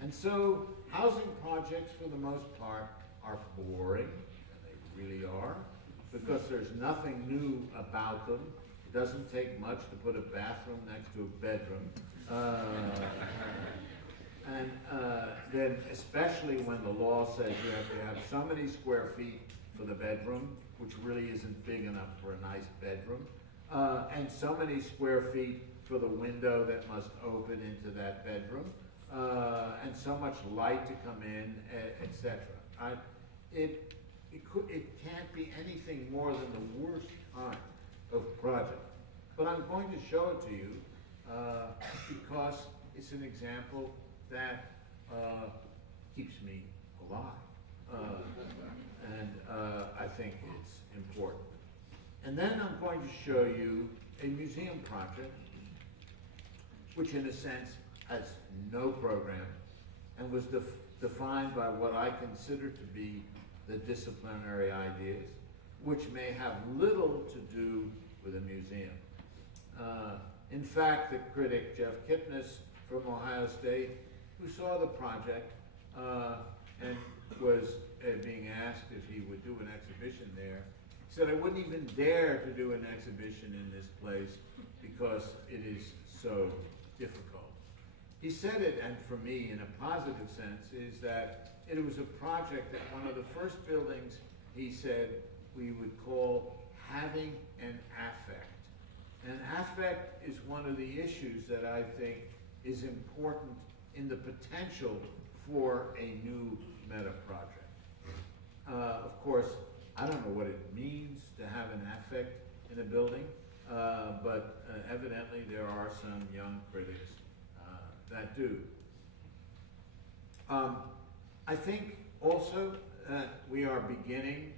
And so housing projects, for the most part, are boring, and they really are, because there's nothing new about them. It doesn't take much to put a bathroom next to a bedroom. And then especially when the law says you have to have so many square feet for the bedroom, which really isn't big enough for a nice bedroom, and so many square feet for the window that must open into that bedroom, and so much light to come in, etc. It can't be anything more than the worst kind of project. But I'm going to show it to you because it's an example that keeps me alive. And I think it's important. And then I'm going to show you a museum project, which in a sense has no program and was defined by what I consider to be the disciplinary ideas, which may have little to do with a museum. In fact, the critic Jeff Kipnis from Ohio State, who saw the project and was being asked if he would do an exhibition there, said I wouldn't even dare to do an exhibition in this place because it is so difficult. He said it, and for me, in a positive sense, is that it was a project that one of the first buildings, he said, we would call having an affect. And affect is one of the issues that I think is important in the potential for a new meta project. Of course, I don't know what it means to have an affect in a building, but evidently there are some young critics that do. I think also that we are beginning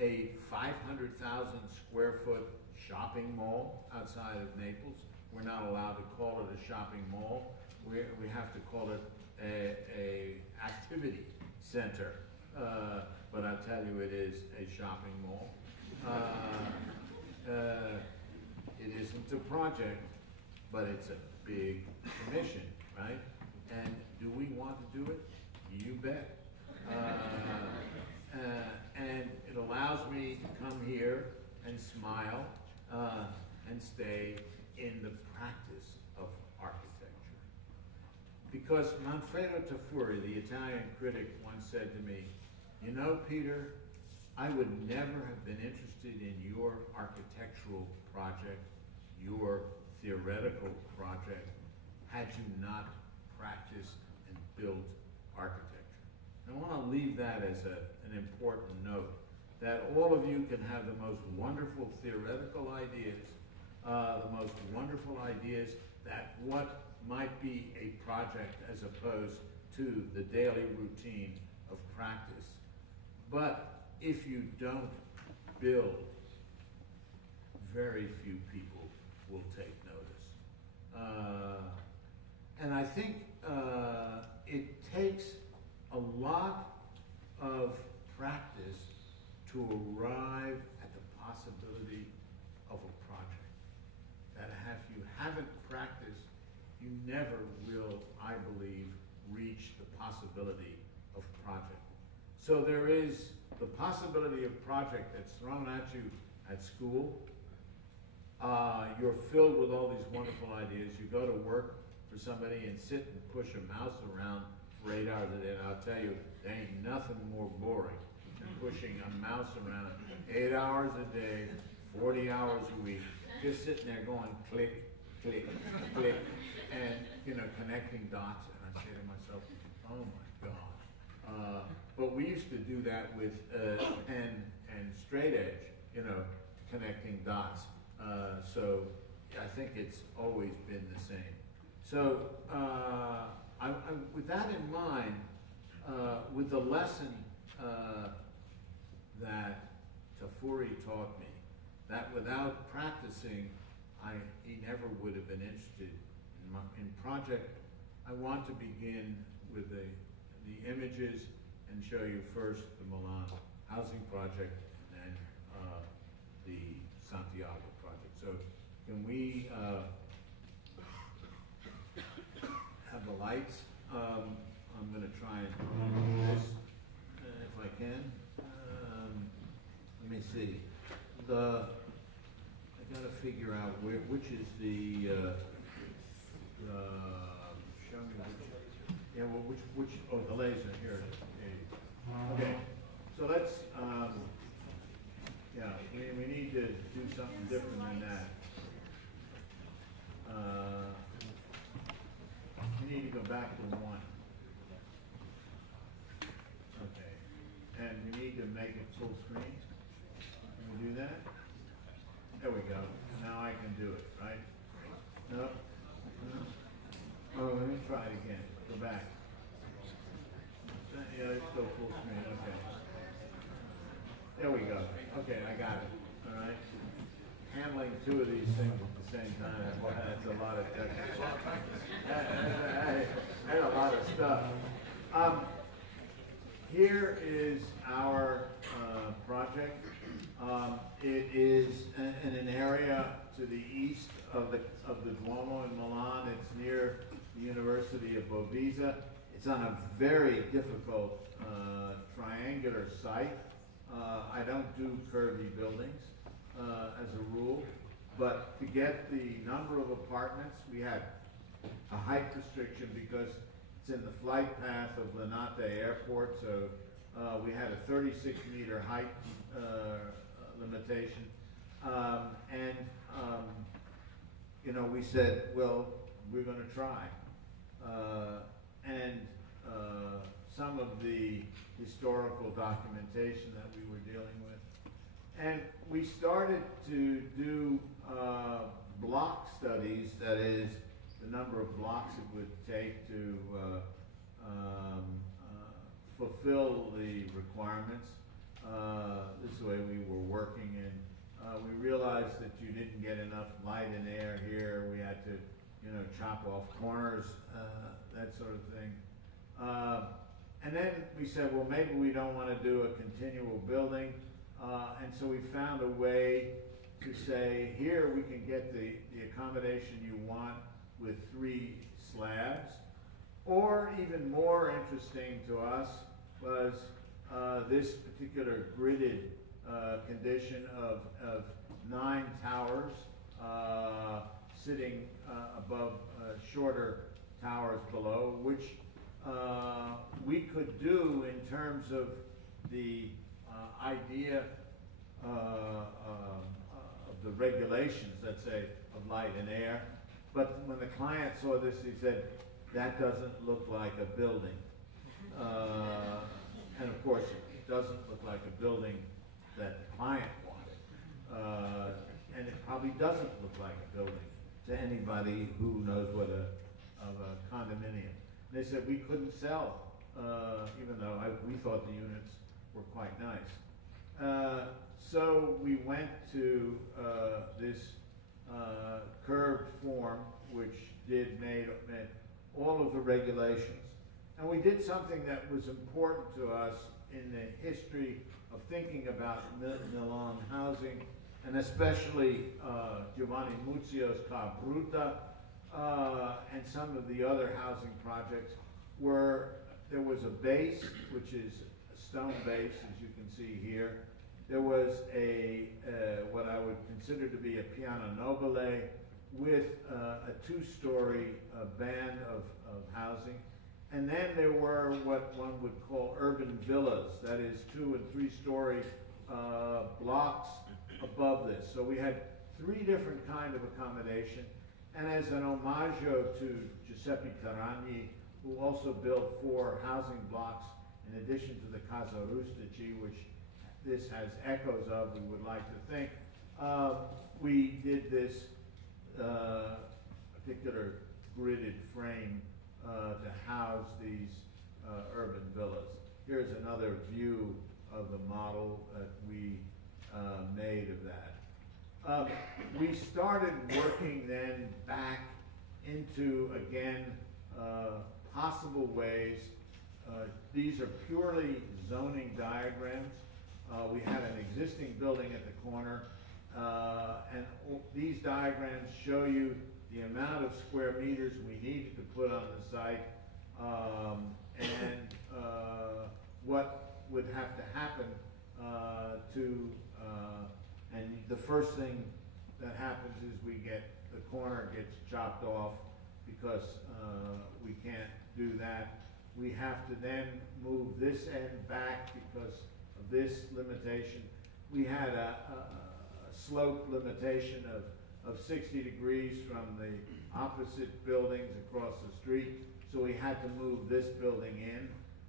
a 500,000 square foot shopping mall outside of Naples. We're not allowed to call it a shopping mall. We have to call it a activity center. But I'll tell you, it is a shopping mall. It isn't a project, but it's a big commission, right? And do we want to do it? You bet. And it allows me to come here and smile and stay in the practice of architecture. Because Manfredo Tafuri, the Italian critic, once said to me, you know, Peter, I would never have been interested in your architectural project, your theoretical project, had you not practiced and built architecture. And I want to leave that as an important note, that all of you can have the most wonderful theoretical ideas, the most wonderful ideas that what might be a project as opposed to the daily routine of practice. But if you don't build, very few people will take notice. And I think it takes a lot of practice to arrive at the possibility of a project. That if you haven't practiced, you never will, I believe, reach the possibility of project. So there is the possibility of project that's thrown at you at school. You're filled with all these wonderful ideas. You go to work for somebody and sit and push a mouse around for 8 hours a day, and I'll tell you, there ain't nothing more boring than pushing a mouse around 8 hours a day, 40 hours a week, just sitting there going click, click, click, and connecting dots. And I say to myself, oh my God. But we used to do that with pen and straight edge, connecting dots. So I think it's always been the same. So with that in mind, with the lesson that Tafuri taught me, that without practicing, he never would have been interested in project. I want to begin with the images and show you first the Milan housing project and then the Santiago project. So can we have the lights? I'm going to try and do this if I can. Let me see. I got to figure out which is the show me which. Yeah, well, which? Oh, the laser here. Okay, so let's. Yeah, we need to do something different than that. We need to go back to 1. Okay, and we need to make it full screen. Can we do that? There we go. Now I can do it, right? No? Oh, let me try it again. Go back. Yeah, it's still full screen. Okay. There we go. Okay, I got it. All right. Handling 2 of these things at the same time, well, that's a lot of technical. That's a lot of stuff. Here is our project. It is in an area to the east of the Duomo in Milan. It's near the University of Bovisa. It's on a very difficult triangular site. I don't do curvy buildings as a rule, but to get the number of apartments, we had a height restriction because it's in the flight path of Linate Airport, so we had a 36-meter height limitation. You know, we said, well, we're going to try. Some of the historical documentation that we were dealing with. And we started to do block studies, that is, the number of blocks it would take to fulfill the requirements. This is the way we were working, and we realized that you didn't get enough light and air here. We had to, you know, chop off corners, that sort of thing. And then we said, well, maybe we don't want to do a continual building. And so we found a way to say, here we can get the accommodation you want with 3 slabs. Or even more interesting to us was this particular gridded condition of 9 towers sitting above shorter towers below, which we could do in terms of the idea of the regulations, let's say, of light and air. But when the client saw this, he said, that doesn't look like a building. And of course, it doesn't look like a building that the client wanted. And it probably doesn't look like a building to anybody who knows what of a condominium. They said we couldn't sell, even though we thought the units were quite nice. So we went to this curved form, which made all of the regulations. And we did something that was important to us in the history of thinking about Milan housing, and especially Giovanni Muzio's Ca Bruta, and some of the other housing projects, where there was a base, which is a stone base, as you can see here. There was what I would consider to be a piano nobile with a 2-story band of housing. And then there were what one would call urban villas, that is 2- and 3-story blocks above this. So we had 3 different kinds of accommodation. And as an omaggio to Giuseppe Taragni, who also built 4 housing blocks in addition to the Casa Rustici, which this has echoes of, we would like to think, we did this particular gridded frame to house these urban villas. Here's another view of the model that we made of that. We started working then back into, again, possible ways. These are purely zoning diagrams. We had an existing building at the corner, and these diagrams show you the amount of square meters we needed to put on the site, and what would have to happen and the first thing that happens is the corner gets chopped off because we can't do that. We have to then move this end back because of this limitation. We had a slope limitation of 60 degrees from the opposite buildings across the street, so we had to move this building in.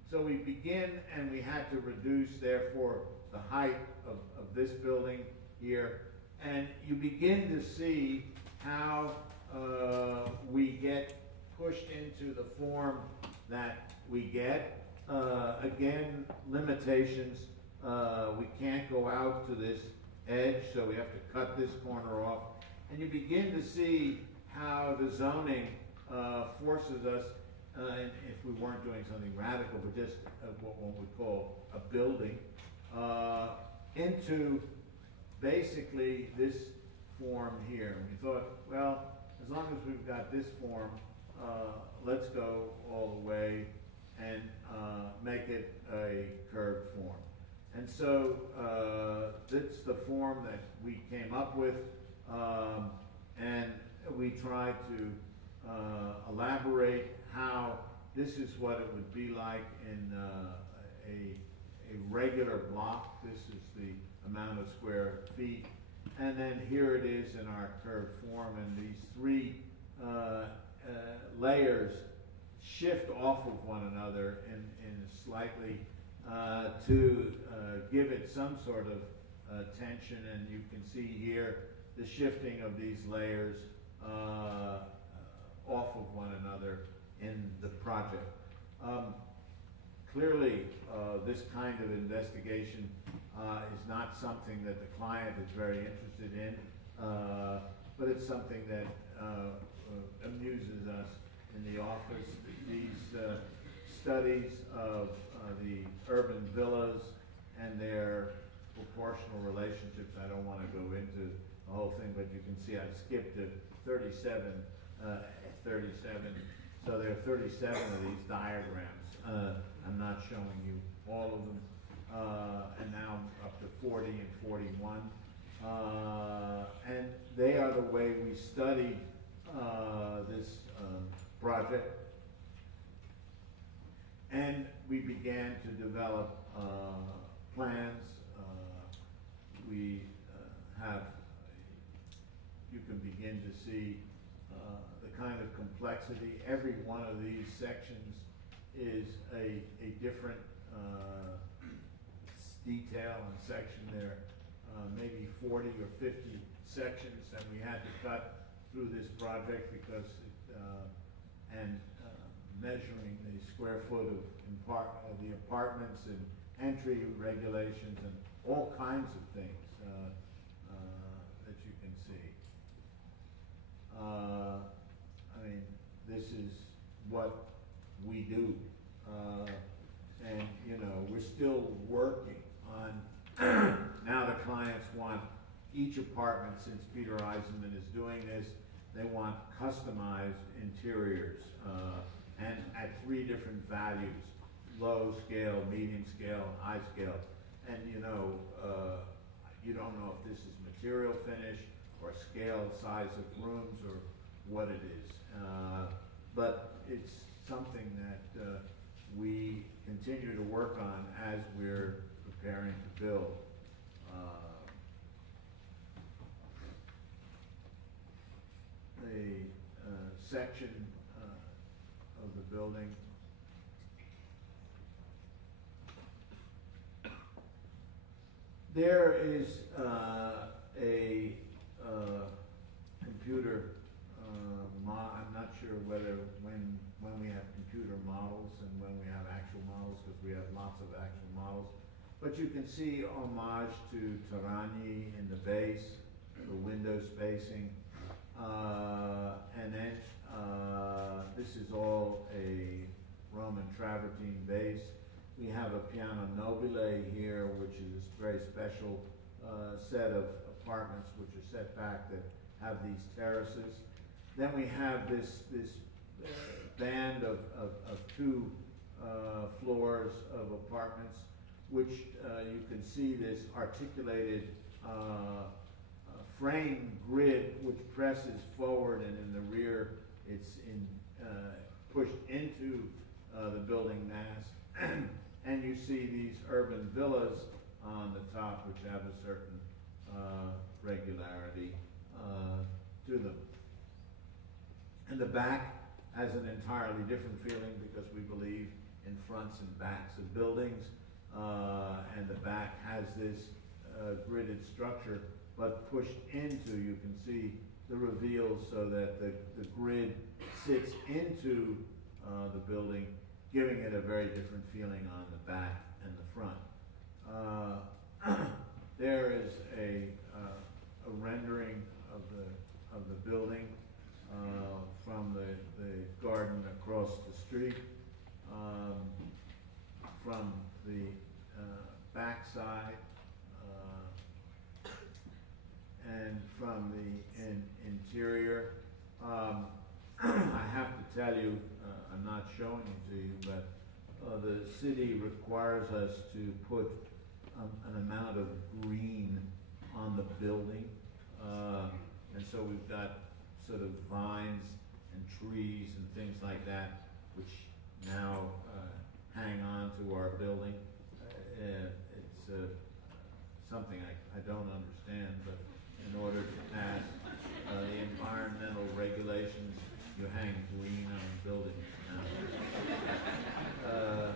So we begin, and we had to reduce, therefore, the height of this building here. And you begin to see how we get pushed into the form that we get. Again, limitations. We can't go out to this edge, so we have to cut this corner off. And you begin to see how the zoning forces us, and if we weren't doing something radical, but just what one would call a building, into basically this form here. And we thought, well, as long as we've got this form, let's go all the way and make it a curved form. And so that's the form that we came up with, and we tried to elaborate how this is what it would be like in a regular block. This is the amount of square feet. And then here it is in our curved form, and these three layers shift off of one another in slightly to give it some sort of tension. And you can see here the shifting of these layers off of one another in the project. Clearly, this kind of investigation is not something that the client is very interested in, but it's something that amuses us in the office. These studies of the urban villas and their proportional relationships, I don't want to go into the whole thing, but you can see I've skipped to 37. So there are 37 of these diagrams. I'm not showing you all of them. And now I'm up to 40 and 41. And they are the way we studied this project. And we began to develop plans. We have, you can begin to see the kind of complexity. Every one of these sections is a different detail and section. There maybe 40 or 50 sections, and we had to cut through this project because measuring the square foot of the apartments and entry regulations and all kinds of things that you can see. I mean, this is what we do. And, you know, we're still working on, now the clients want each apartment, since Peter Eisenman is doing this, they want customized interiors, and at 3 different values: low scale, medium scale, and high scale. And, you know, you don't know if this is material finish or scale, size of rooms, or what it is. But it's something that we continue to work on as we're preparing to build. A section of the building. There is a computer I'm not sure whether when we have computer models and when we have actual models, because we have lots of actual models. But you can see homage to Terragni in the base, the window spacing. And then this is all a Roman travertine base. We have a piano nobile here, which is a very special set of apartments which are set back that have these terraces. Then we have this band of 2 floors of apartments, which you can see this articulated frame grid which presses forward, and in the rear it's pushed into the building mass. And you see these urban villas on the top which have a certain regularity to them. And the back has an entirely different feeling because we believe in fronts and backs of buildings. And the back has this gridded structure, but pushed into, you can see the reveals so that the grid sits into the building, giving it a very different feeling on the back and the front. There is a rendering of the building from the garden across the street, from the backside, and from the interior. I have to tell you, I'm not showing it to you, but the city requires us to put an amount of green on the building. And so we've got sort of vines and trees and things like that, which now hang on to our building. It's something I don't understand, but in order to pass the environmental regulations, you hang green on buildings now.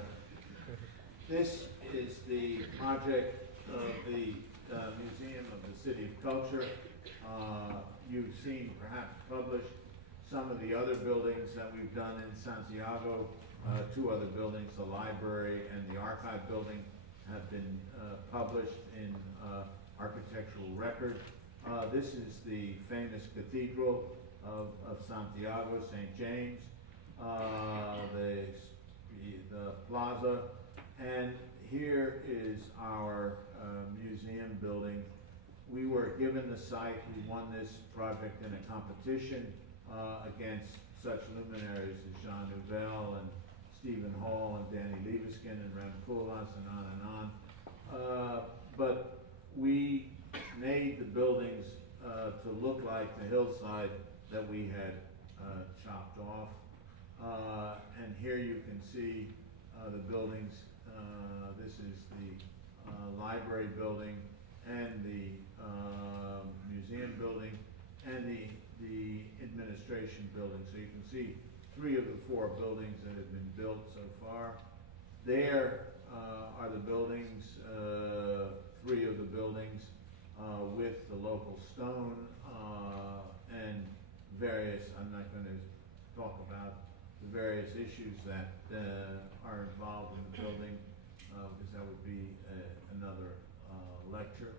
This is the project of the Museum of the City of Culture. You've seen perhaps published some of the other buildings that we've done in Santiago. Two other buildings, the library and the archive building, have been published in architectural record. This is the famous Cathedral of Santiago, St. James, the plaza, and here is our museum building. We were given the site. We won this project in a competition against such luminaries as Jean Nouvel and Stephen Hall and Danny Leveskin and Rem Koolhaas and on. But we made the buildings to look like the hillside that we had chopped off. And here you can see the buildings. This is the library building and the museum building and the administration building. So you can see 3 of the 4 buildings that have been built so far. There are the buildings, 3 of the buildings with the local stone and various, I'm not going to talk about the various issues that are involved in the building because that would be another lecture.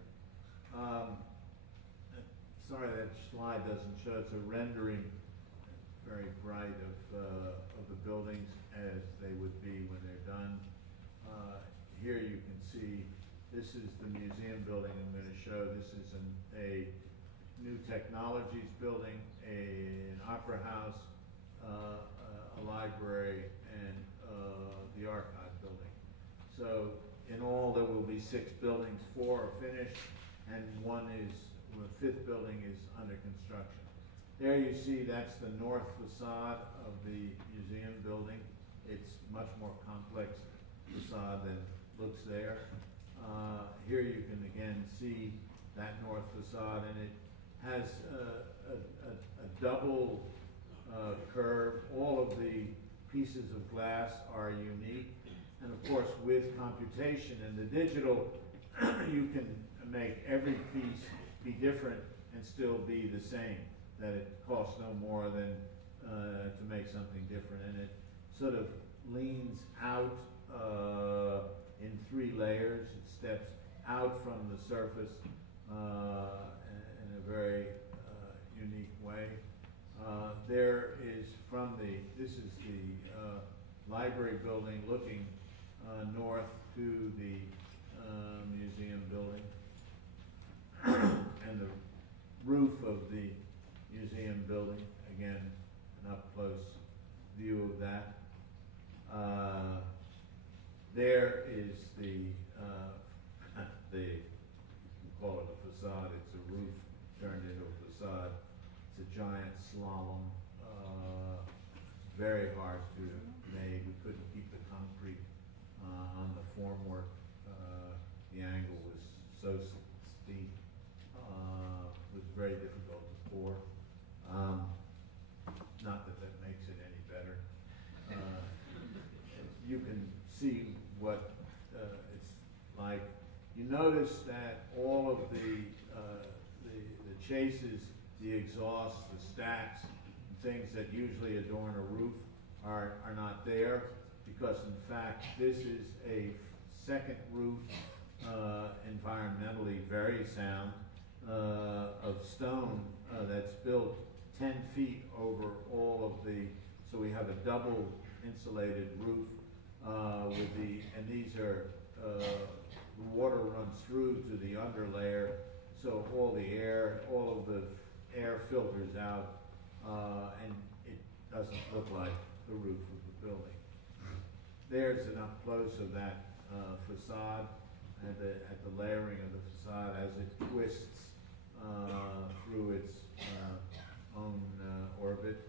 Sorry that slide doesn't show. It's a rendering, very bright, of the buildings as they would be when they're done. Here you can see this is the museum building I'm going to show. This is a new technologies building, an opera house, a library, and the archive building. So in all there will be 6 buildings. 4 are finished, and the 5th building is under construction. There you see that's the north facade of the museum building. It's much more complex facade than looks there. Here you can again see that north facade, and it has a double curve. All of the pieces of glass are unique, and of course with computation and the digital, you can make every piece be different and still be the same. That it costs no more than to make something different, and it sort of leans out in 3 layers. It steps out from the surface in a very unique way. This is the library building looking north to the museum building, and the roof of the museum building, again, an up-close view of that. There is you call it a facade, it's a roof turned into a facade. It's a giant slalom, very hard to make. We couldn't keep the concrete on the formwork. The angle was so steep, it was very difficult to pour. Not that that makes it any better. You can see what it's like. You notice that all of the chases, the exhausts, the stacks, and things that usually adorn a roof are not there, because in fact this is a second roof, environmentally very sound, of stone that's built 10 feet over all of the, so we have a double insulated roof and these are, the water runs through to the underlayer, so all of the air filters out, and it doesn't look like the roof of the building. There's an up close of that facade, at the layering of the facade as it twists through its own orbit.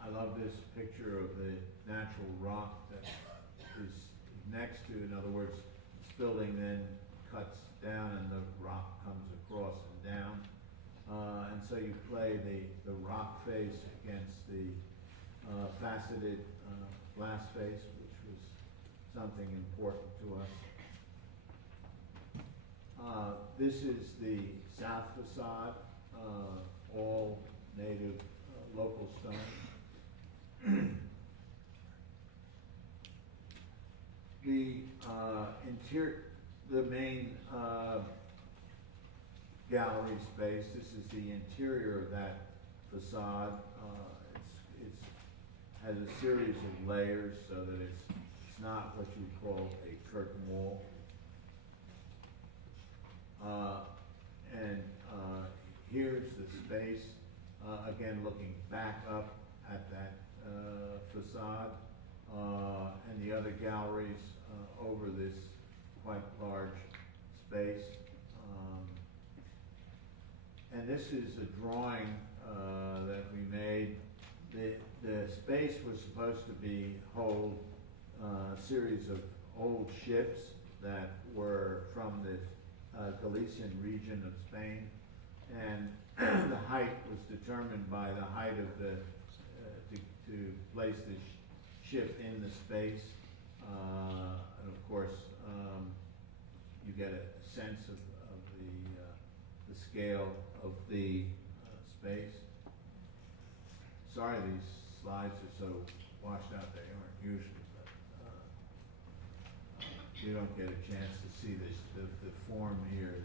I love this picture of the natural rock that is next to, in other words, this building then cuts down and the rock comes across and down. And so you play the rock face against the faceted glass face, which was something important to us. This is the south facade, all native local stone. The the main gallery space. This is the interior of that facade. It has a series of layers so that it's not what you would call a curtain wall. Here's the space, again looking back up at that facade, and the other galleries over this quite large space. And this is a drawing that we made. The space was supposed to hold a series of old ships that were from the Galician region of Spain, and the height was determined by the height of the to place the ship in the space, and of course you get a sense of the scale of the space. Sorry, these slides are so washed out. They aren't usually, but you don't get a chance to see this. The form here is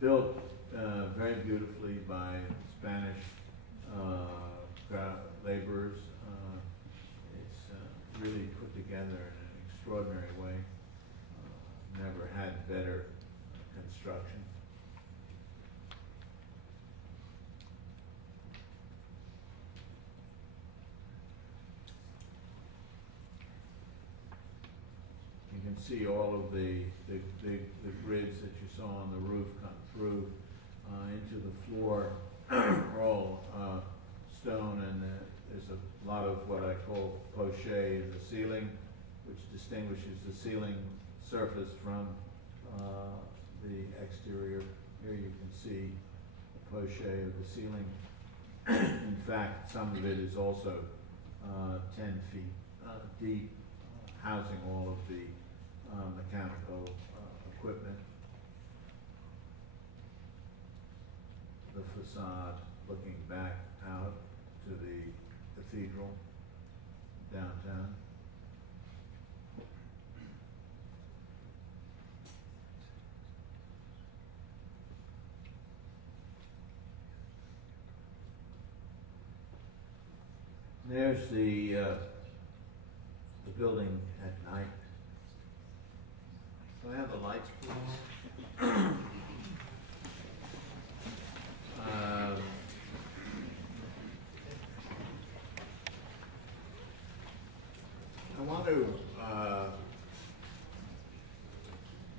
built very beautifully by Spanish laborers. It's really put together in an extraordinary way. Never had better construction. You can see all of the grids that you saw on the roof come through into the floor, are all stone, and there's a lot of what I call poche in the ceiling, which distinguishes the ceiling surface from the exterior. Here you can see the poche of the ceiling. In fact, some of it is also 10 feet deep, housing all of the mechanical equipment. The facade looking back out to the cathedral downtown. There's the building at night. Do I have the lights, please? I want to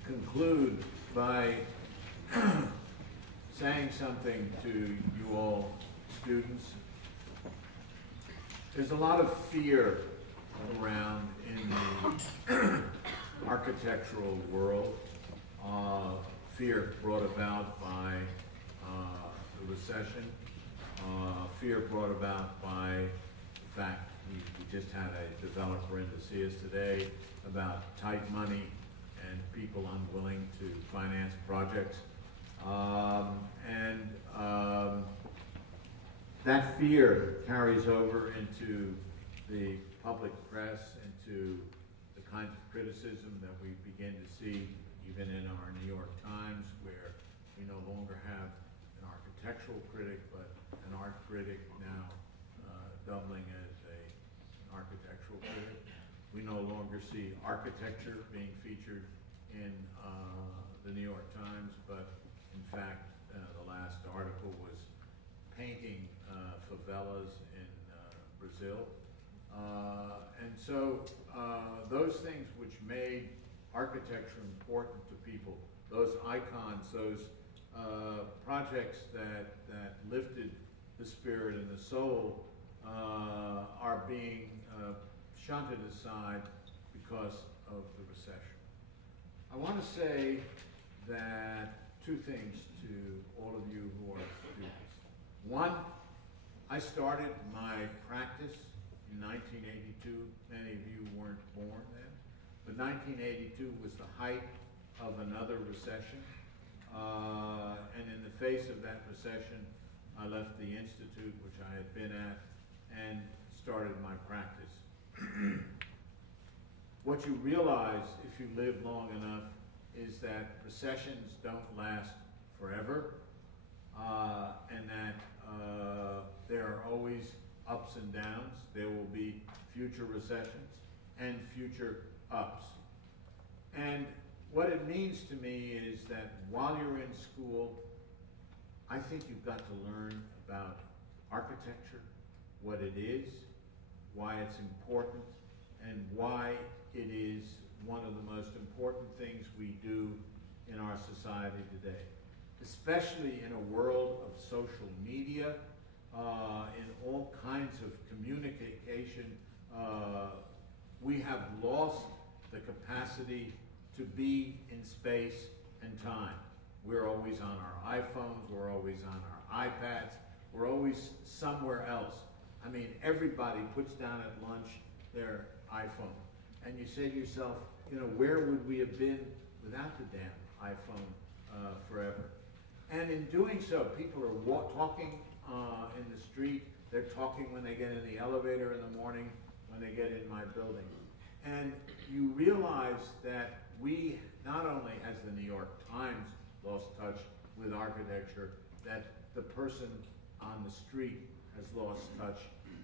conclude by saying something to you all students. There's a lot of fear around in the architectural world, fear brought about by the recession, fear brought about by the fact we just had a developer in to see us today about tight money and people unwilling to finance projects. That fear carries over into the public press, into the kinds of criticism that we begin to see even in our New York Times, where we no longer have an architectural critic, but an art critic now doubling as an architectural critic. We no longer see architecture being featured in the New York Times, but in fact, the last article was painting favelas in Brazil. And so those things which made architecture important to people, those icons, those projects that lifted the spirit and the soul are being shunted aside because of the recession. I want to say that two things to all of you who are students. One, I started my practice in 1982. Many of you weren't born then, but 1982 was the height of another recession. And in the face of that recession, I left the institute, which I had been at, and started my practice. What you realize if you live long enough is that recessions don't last forever, and that there are always ups and downs. There will be future recessions and future ups. And what it means to me is that while you're in school, I think you've got to learn about architecture, what it is, why it's important, and why it is one of the most important things we do in our society today. Especially in a world of social media, in all kinds of communication, we have lost the capacity to be in space and time. We're always on our iPhones, we're always on our iPads, we're always somewhere else. I mean, everybody puts down at lunch their iPhone. And you say to yourself, you know, where would we have been without the damn iPhone forever? And in doing so, people are talking in the street, they're talking when they get in the elevator in the morning, when they get in my building. And you realize that we, not only has the New York Times lost touch with architecture, that the person on the street has lost touch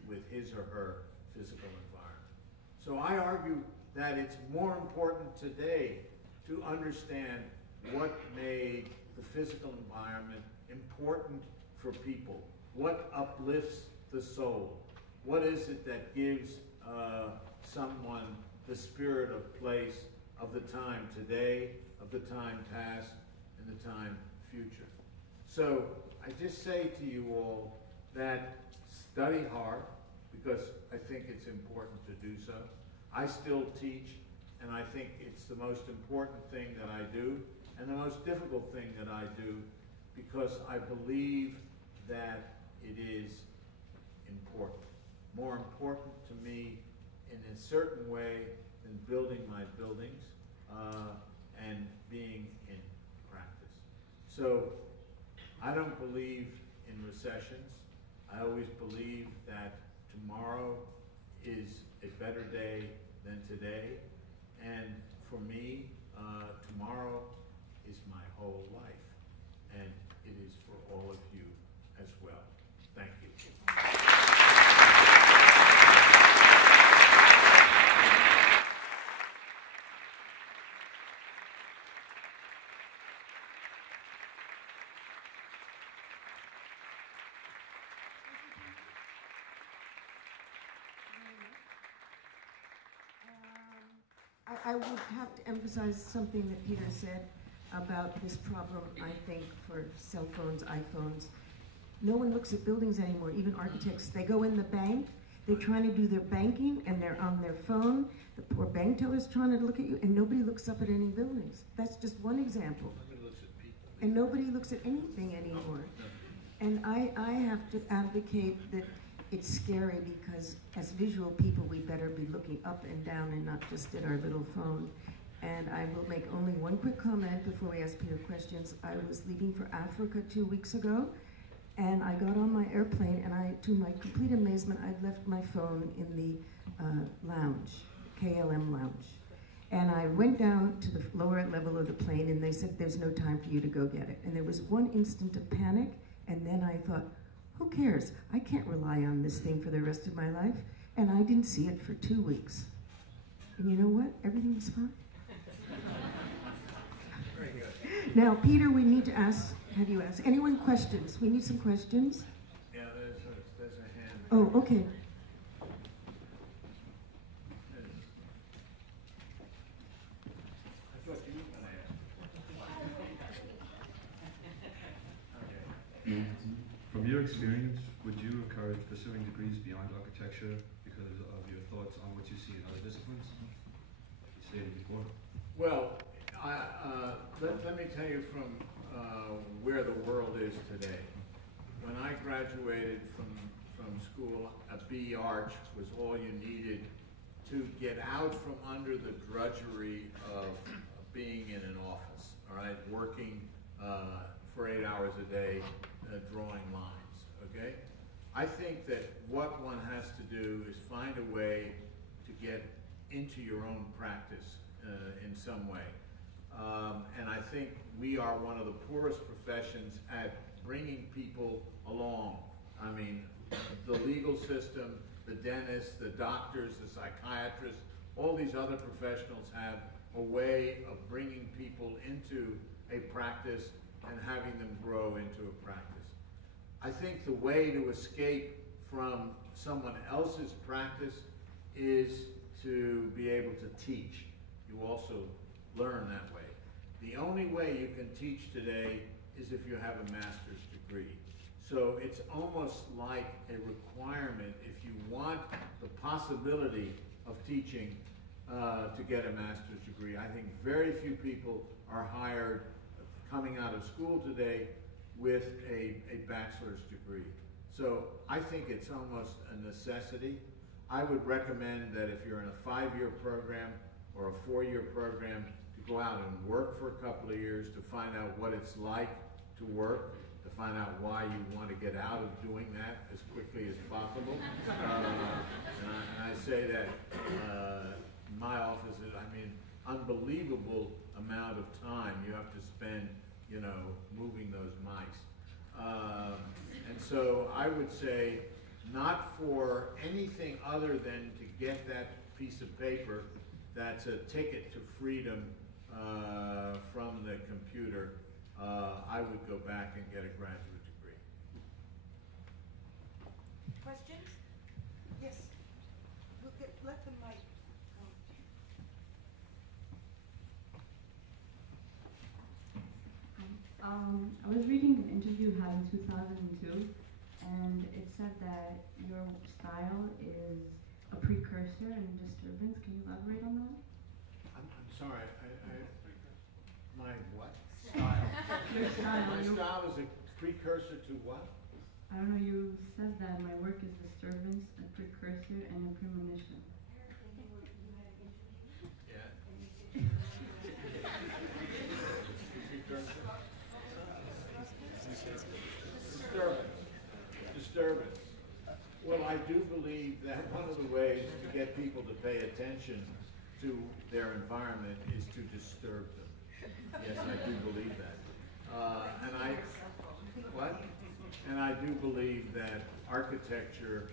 with his or her physical environment. So I argue that it's more important today to understand what made the physical environment important for people, what uplifts the soul, what is it that gives someone the spirit of place, of the time today, of the time past, and the time future. So I just say to you all that study hard, because I think it's important to do so. I still teach, and I think it's the most important thing that I do, and the most difficult thing that I do, because I believe that it is important. More important to me in a certain way than building my buildings and being in practice. So I don't believe in recessions. I always believe that tomorrow is a better day than today. And for me, tomorrow is my whole life. And it is for all of you as well. Thank you. I would have to emphasize something that Peter said about this problem, I think, for cell phones, iPhones. No one looks at buildings anymore, even architects. They go in the bank, they're trying to do their banking, and they're on their phone. The poor bank teller's trying to look at you, and nobody looks up at any buildings. That's just one example. Nobody looks at people. And nobody looks at anything anymore. And I have to advocate that it's scary because as visual people, we better be looking up and down and not just at our little phone. And I will make only one quick comment before we ask Peter questions. I was leaving for Africa 2 weeks ago, and I got on my airplane, and to my complete amazement, I'd left my phone in the lounge, KLM lounge. And I went down to the lower level of the plane, and they said, there's no time for you to go get it. And there was one instant of panic, and then I thought, who cares? I can't rely on this thing for the rest of my life. And I didn't see it for 2 weeks. And you know what? Everything was fine. Very good. Now, Peter, we need to have you ask anyone questions? We need some questions. Yeah, there's a hand. Oh, okay. I thought you were going to ask. Okay. From your experience, would you encourage pursuing degrees beyond architecture because of your thoughts on what you see in other disciplines? You stated before. Well, let me tell you from where the world is today. When I graduated from school, a B Arch was all you needed to get out from under the drudgery of being in an office, all right, working for 8 hours a day, drawing lines, okay? I think that what one has to do is find a way to get into your own practice in some way. And I think we are one of the poorest professions at bringing people along. I mean, the legal system, the dentists, the doctors, the psychiatrists, all these other professionals have a way of bringing people into a practice and having them grow into a practice. I think the way to escape from someone else's practice is to be able to teach. You also learn that way. The only way you can teach today is if you have a master's degree. So it's almost like a requirement if you want the possibility of teaching to get a master's degree. I think very few people are hired coming out of school today with a bachelor's degree. So I think it's almost a necessity. I would recommend that if you're in a 5-year program or a 4-year program, to go out and work for a couple of years to find out what it's like to work, to find out why you want to get out of doing that as quickly as possible. And I say that my office is, I mean, unbelievable amount of time you have to spend, you know, moving those mice. And so I would say not for anything other than to get that piece of paper that's a ticket to freedom from the computer, I would go back and get a graduate degree. Questions? Yes. Let the mic come. I was reading an interview you had in 2002, and it said that your style is a precursor and disturbance. Can you elaborate on that? I'm sorry, my what? Style. Your style. My style is a precursor to what? I don't know, you said that my work is disturbance, a precursor, and a premonition. Yeah. Precursor? Disturbance. Well, I do believe that one of the ways to get people to pay attention to their environment is to disturb them. Yes, I do believe that. And I do believe that architecture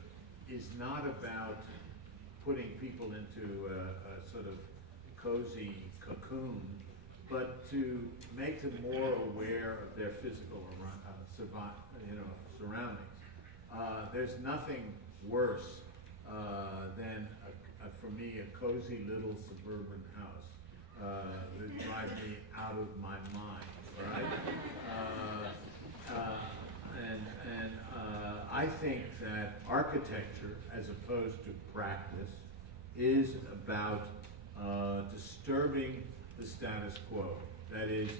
is not about putting people into a sort of cozy cocoon, but to make them more aware of their physical surroundings. There's nothing worse than, for me, a cozy little suburban house that drives me out of my mind, right? I think that architecture, as opposed to practice, is about disturbing the status quo. That is,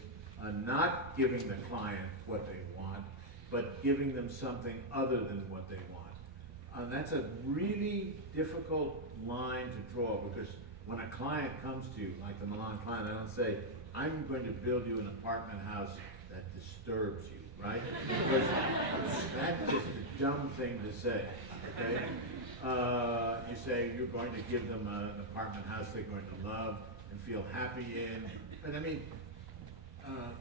not giving the client what they want, but giving them something other than what they want. That's a really difficult line to draw, because when a client comes to you, like the Milan client, I don't say, I'm going to build you an apartment house that disturbs you, right? Because that's just a dumb thing to say, okay? You say you're going to give them an apartment house they're going to love, and feel happy in. But I mean,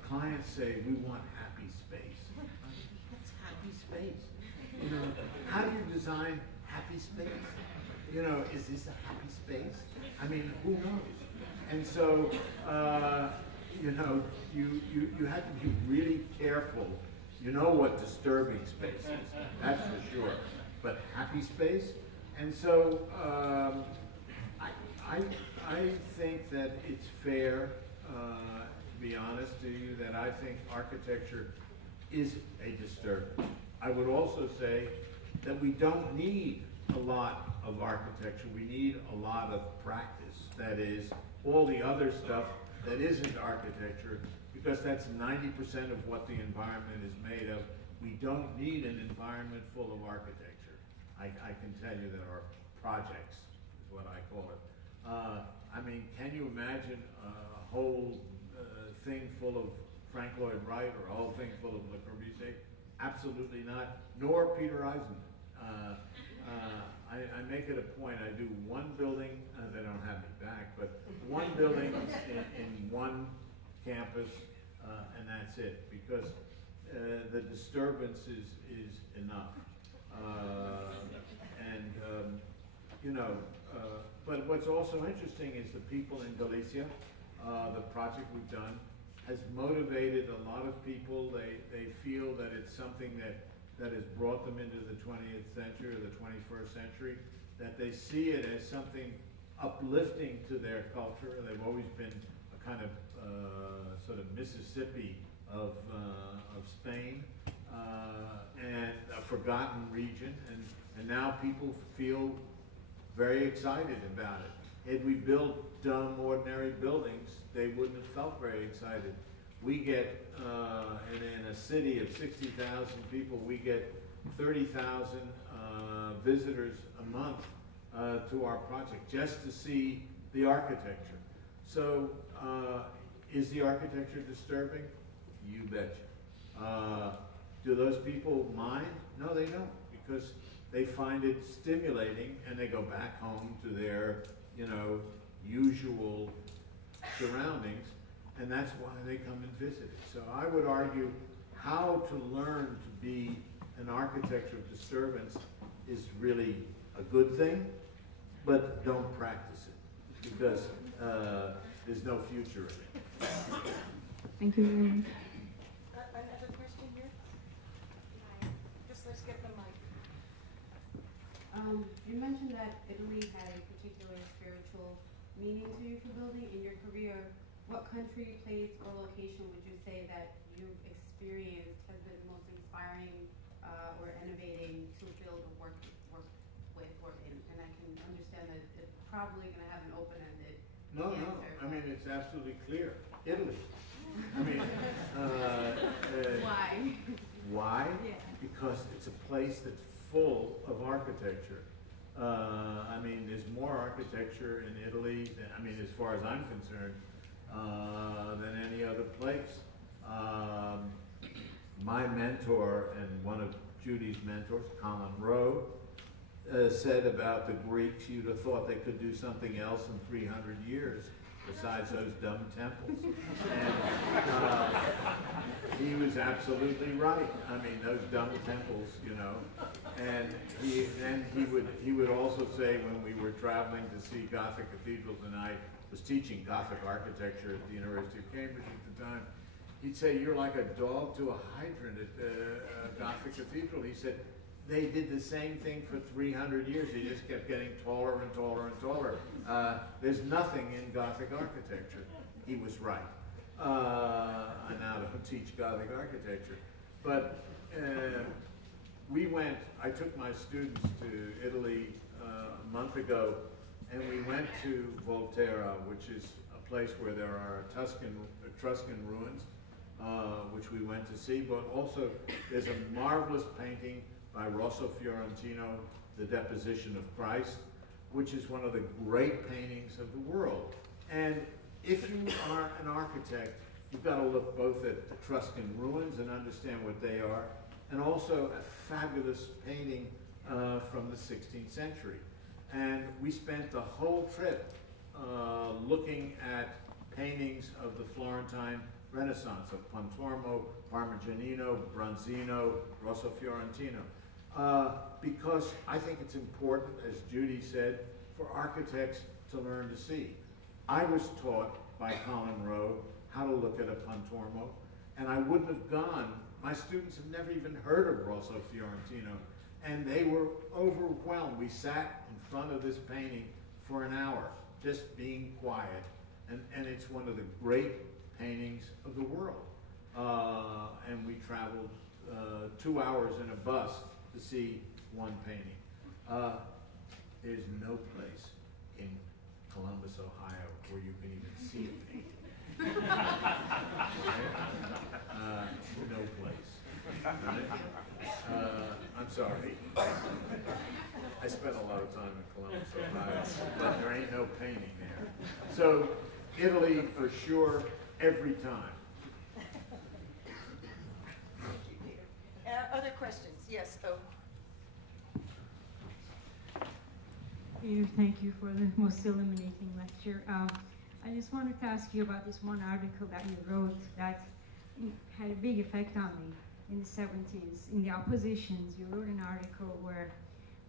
clients say, we want happy space. What's happy space? You know, how do you design happy space? You know, is this a happy space? I mean, who knows? And so, you know, you have to be really careful. You know what disturbing space is, that's for sure. But happy space? And so, I think that it's fair, to be honest to you, that I think architecture is a disturbance. I would also say that we don't need a lot of architecture. We need a lot of practice. That is, all the other stuff that isn't architecture, because that's 90% of what the environment is made of. We don't need an environment full of architecture. I can tell you there are projects, is what I call it. I mean, can you imagine a whole thing full of Frank Lloyd Wright or a whole thing full of Le Corbusier? Absolutely not, nor Peter Eisenman. I make it a point, I do one building, they don't have me back, but one building in one campus, and that's it, because the disturbance is enough. You know, but what's also interesting is the people in Galicia, the project we've done, has motivated a lot of people. They feel that it's something that has brought them into the 20th century or the 21st century, that they see it as something uplifting to their culture. They've always been a kind of sort of Mississippi of Spain, and a forgotten region, and now people feel very excited about it. Had we built dumb, ordinary buildings, they wouldn't have felt very excited. We get, in a city of 60,000 people, we get 30,000 visitors a month to our project just to see the architecture. So, is the architecture disturbing? You betcha. Do those people mind? No, they don't, because they find it stimulating, and they go back home to their, you know, usual surroundings, and that's why they come and visit it. So I would argue how to learn to be an architecture of disturbance is really a good thing, but don't practice it, because there's no future in it. Thank you very much. Another question here? Just let's get the mic. You mentioned that Italy had a particular spiritual meaning to you for building. In your career, what country, place, or location would you say that you've experienced has been most inspiring or innovating to build or work with or in? And I can understand that it's probably going to have an open-ended No, answer. I mean, it's absolutely clear. Italy. I mean, Why? why? Yeah. Because it's a place that's full of architecture. I mean, there's more architecture in Italy, than, I mean, as far as I'm concerned, than any other place. My mentor and one of Judy's mentors, Colin Rowe, said about the Greeks, you'd have thought they could do something else in 300 years besides those dumb temples. And he was absolutely right. I mean, those dumb temples, you know. And he would also say, when we were traveling to see Gothic cathedrals, and I was teaching Gothic architecture at the University of Cambridge at the time, he'd say, you're like a dog to a hydrant at the Gothic cathedral. He said, they did the same thing for 300 years. They just kept getting taller and taller and taller. There's nothing in Gothic architecture. He was right. I now don't teach Gothic architecture. But I took my students to Italy a month ago, and we went to Volterra, which is a place where there are Etruscan ruins, which we went to see, but also there's a marvelous painting by Rosso Fiorentino, The Deposition of Christ, which is one of the great paintings of the world. And if you are an architect, you've got to look both at Etruscan ruins and understand what they are, and also a fabulous painting from the 16th century. And we spent the whole trip looking at paintings of the Florentine Renaissance, of Pontormo, Parmigianino, Bronzino, Rosso Fiorentino. Because I think it's important, as Judy said, for architects to learn to see. I was taught by Colin Rowe how to look at a Pontormo, and I wouldn't have gone. My students have never even heard of Rosso Fiorentino, and they were overwhelmed. We sat in front of this painting for an hour, just being quiet, and it's one of the great paintings of the world. And we traveled 2 hours in a bus to see one painting. There's no place in Columbus, Ohio, where you can even see a painting. No place. Right? I'm sorry. I spent a lot of time in Columbus, Ohio, but there ain't no painting there. So Italy, for sure, every time. Other questions? Yes. Oh. Peter, thank you for the most illuminating lecture. I just wanted to ask you about this one article that you wrote that had a big effect on me in the 70s. In the oppositions, you wrote an article where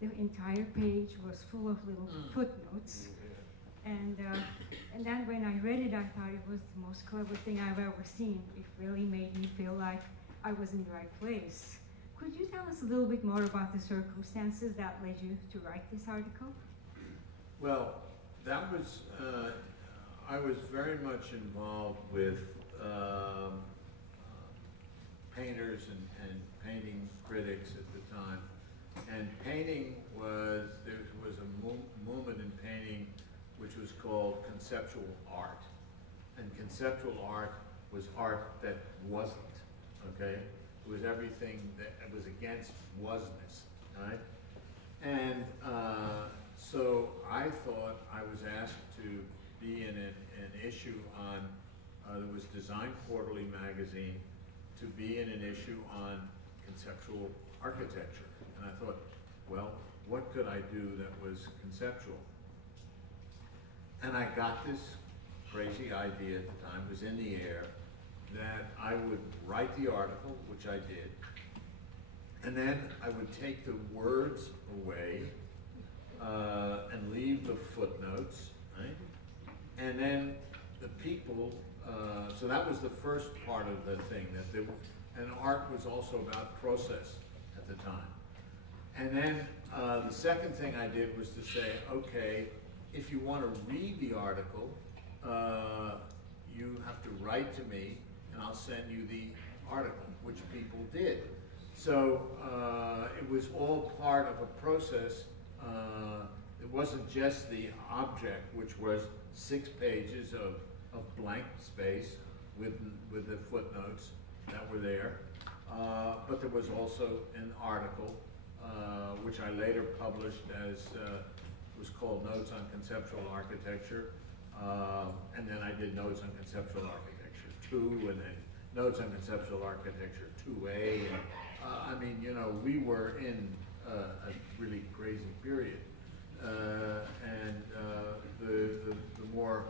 the entire page was full of little footnotes. And then when I read it, I thought it was the most clever thing I've ever seen. It really made me feel like I was in the right place. Could you tell us a little bit more about the circumstances that led you to write this article? Well, that was, I was very much involved with painters and painting critics at the time. And painting was, there was a movement in painting which was called conceptual art. And conceptual art was art that wasn't, okay? It was everything that was against wasness, right? And so I thought I was asked to be in an issue on, there was Design Quarterly magazine, to be in an issue on conceptual architecture. And I thought, well, what could I do that was conceptual? And I got this crazy idea at the time, it was in the air, that I would write the article, which I did, and then I would take the words away and leave the footnotes, right? And then the people, so that was the first part of the thing, that and art was also about process at the time. And then the second thing I did was to say, okay, if you want to read the article, you have to write to me, and I'll send you the article, which people did. So it was all part of a process. It wasn't just the object, which was 6 pages of blank space with the footnotes that were there, but there was also an article, which I later published as, was called Notes on Conceptual Architecture, and then I did Notes on Conceptual Architecture 2, and then Notes on Conceptual Architecture 2A, and I mean, you know, we were in a really crazy period, and the more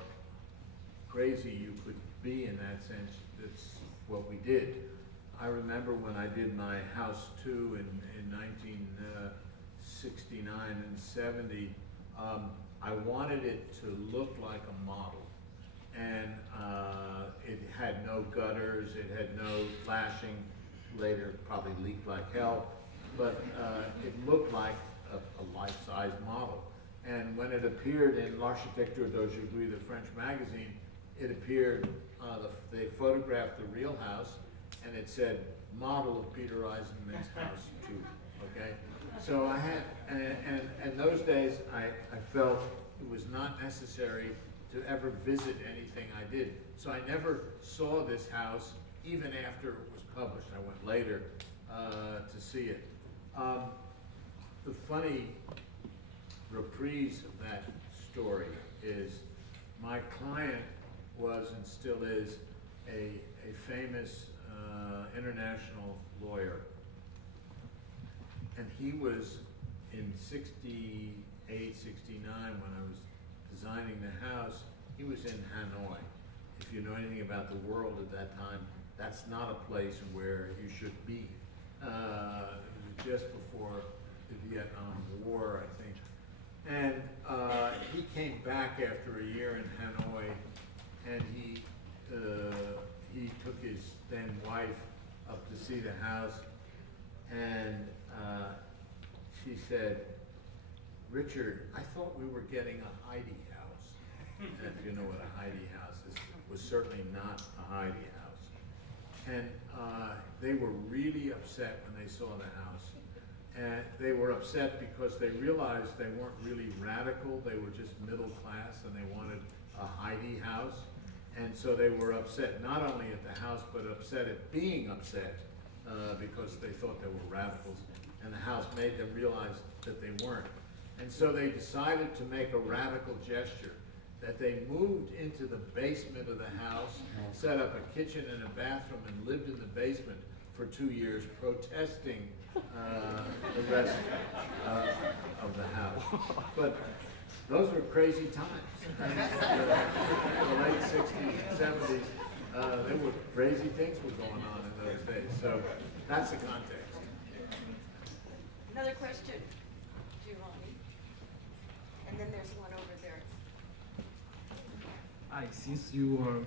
crazy you could be in that sense, that's what we did. I remember when I did my House 2 in 1969 and 70, I wanted it to look like a model. And it had no gutters, it had no flashing, later probably leaked like hell, but it looked like a life-size model. And when it appeared in L'Architecture d'Aujourd'hui, the French magazine, it appeared, they photographed the real house, and it said, model of Peter Eisenman's house 2, okay? So I had, and those days I felt it was not necessary to ever visit anything I did. So I never saw this house even after it was published. I went later to see it. The funny reprise of that story is my client was and still is a famous international lawyer. And he was in 68, 69 when I was designing the house, he was in Hanoi. If you know anything about the world at that time, that's not a place where you should be. It was just before the Vietnam War, I think. And he came back after a year in Hanoi, and he took his then wife up to see the house, and she said, "Richard, I thought we were getting a Heidi house." And if you know what a Heidi house is, it was certainly not a Heidi house. And they were really upset when they saw the house. And they were upset because they realized they weren't really radical, they were just middle class, and they wanted a Heidi house. And so they were upset not only at the house, but upset at being upset because they thought they were radicals. And the house made them realize that they weren't. And so they decided to make a radical gesture, that they moved into the basement of the house, set up a kitchen and a bathroom, and lived in the basement for 2 years, protesting the rest of the house. But those were crazy times. In the late 60s and 70s, there were crazy things were going on in those days. So that's the context. Another question, Giovanni. And then there's one over there. Hi, since you were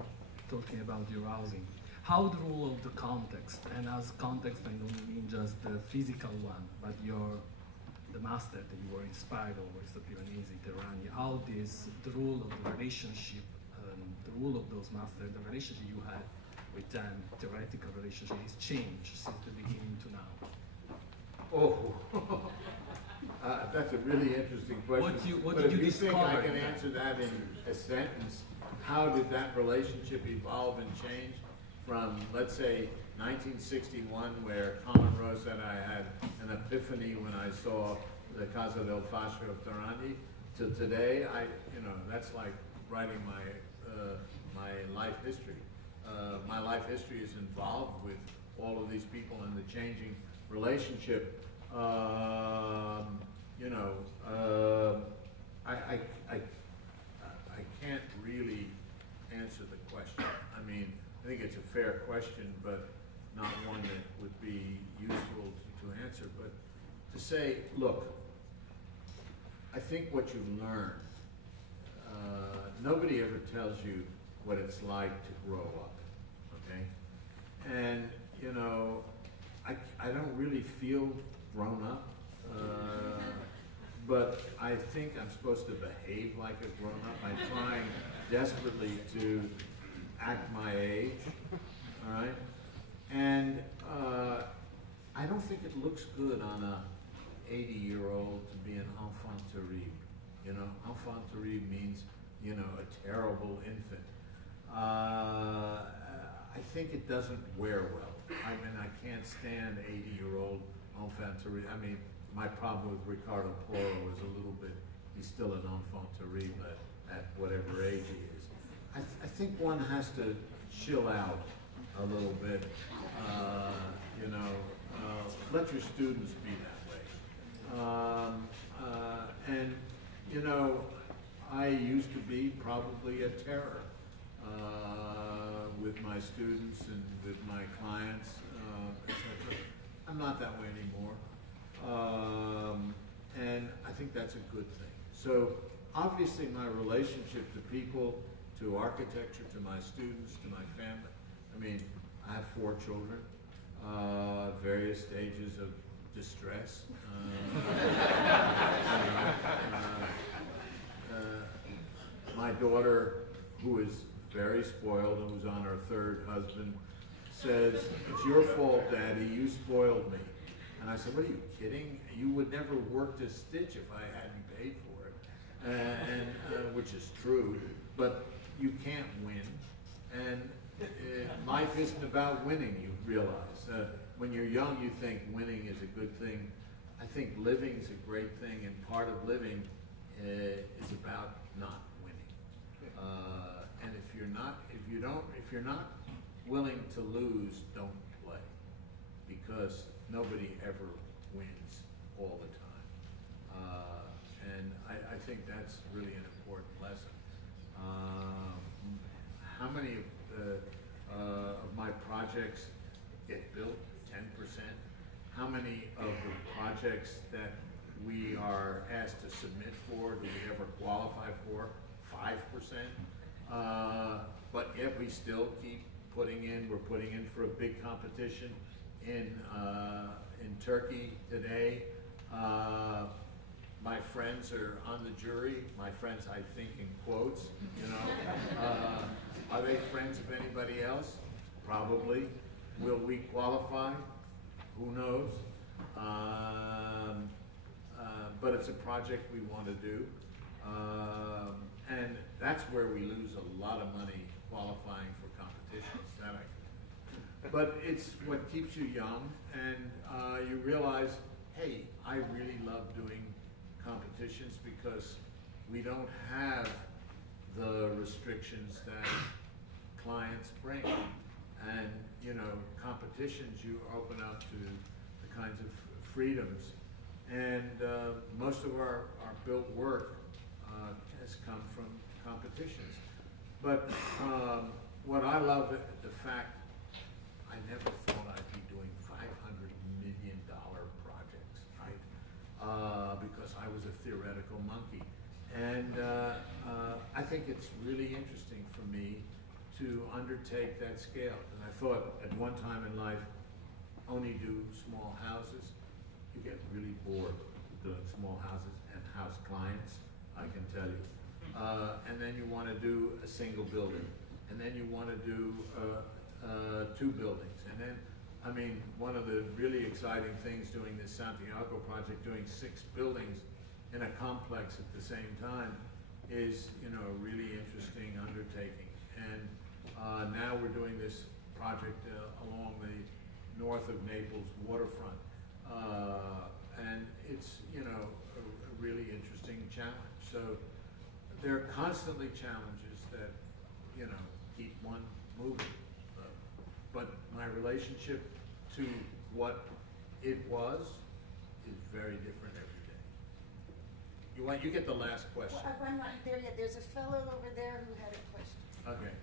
talking about your housing, how the role of the context, and as context I don't mean just the physical one, but the master that you were inspired over, is the Piranesi, Terrani, how the role of the relationship, the role of those masters, the relationship you had with them, theoretical relationship, has changed since the beginning to now? Oh, that's a really interesting question. What but did if you you think I discover? can answer that in a sentence, how did that relationship evolve and change from, let's say, 1961, where Colin Rose said I had an epiphany when I saw the Casa del Fascio of Terrani, to today, that's like writing my life history. My life history is involved with all of these people and the changing relationship. I can't really answer the question. I mean, I think it's a fair question, but not one that would be useful to answer. But to say, look, I think what you've learned, nobody ever tells you what it's like to grow up, okay? And, I don't really feel grown up, but I think I'm supposed to behave like a grown up. I'm trying desperately to act my age, all right? And I don't think it looks good on a 80-year-old to be an enfant terrible. Enfant terrible means, a terrible infant. I think it doesn't wear well. I mean, I can't stand 80-year-old enfant terrible. I mean, my problem with Ricardo Porro is a little bit, he's still an enfant terrible at whatever age he is. I think one has to chill out a little bit, let your students be that way. I used to be probably a terror with my students and with my clients, etc. I'm not that way anymore. And I think that's a good thing. So obviously my relationship to people, to architecture, to my students, to my family. I mean, I have 4 children, various stages of distress. My daughter, who is very spoiled and was on her 3rd husband, says, "It's your fault, Daddy, you spoiled me." And I said, "What, are you kidding? You would never worked a stitch if I hadn't paid for it." Which is true, but you can't win. And life isn't about winning, you realize. When you're young, you think winning is a good thing. I think living is a great thing, and part of living is about not winning. And if you're not willing to lose, don't play, because nobody ever wins all the time. And I think that's really an important lesson. How many of my projects get built? 10%. How many of the projects that we are asked to submit for do we ever qualify for? 5%. But yet we still keep putting in. We're putting in for a big competition in Turkey today. My friends are on the jury. My friends, I think, in quotes. You know, are they friends of anybody else? Probably. Will we qualify? Who knows? But it's a project we want to do. And that's where we lose a lot of money qualifying for competitions. But it's what keeps you young, and you realize, hey, I really love doing competitions because we don't have the restrictions that clients bring. And, you know, competitions, you open up to the kinds of freedoms. And most of our built work has come from competitions. But what I love, the fact, I never thought I'd be doing $500 million projects, right? Because I was a theoretical monkey. And I think it's really interesting for me to undertake that scale. And I thought at one time in life, only do small houses. You get really bored doing small houses and house clients, I can tell you. And then you want to do a single building. And then you want to do 2 buildings. And then, I mean, one of the really exciting things doing this Santiago project, doing 6 buildings in a complex at the same time is, you know, a really interesting undertaking. And now we're doing this project along the north of Naples waterfront. And it's, you know, a really interesting challenge. So there are constantly challenges that, you know, keep one moving. But my relationship to what it was is very different every day. You get the last question. Well, I'm not there yet. There's a fellow over there who had a question. Okay.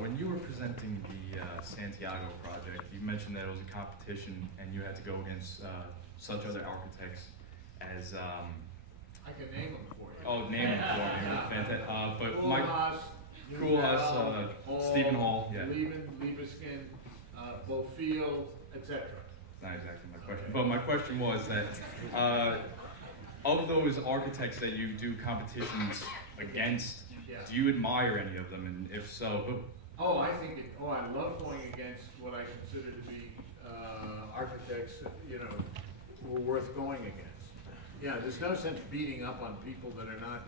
When you were presenting the Santiago project, you mentioned that it was a competition and you had to go against such other architects as... I can name them for you. Oh, name them for me. Fantastic. But Koolhaas, Stephen Hall, yeah. Libeskind, Bofield, etc. Not exactly my question. But my question was that of those architects that you do competitions against, do you admire any of them, and if so, who? Oh, I love going against what I consider to be architects, you know, who are worth going against. Yeah, there's no sense beating up on people that are not,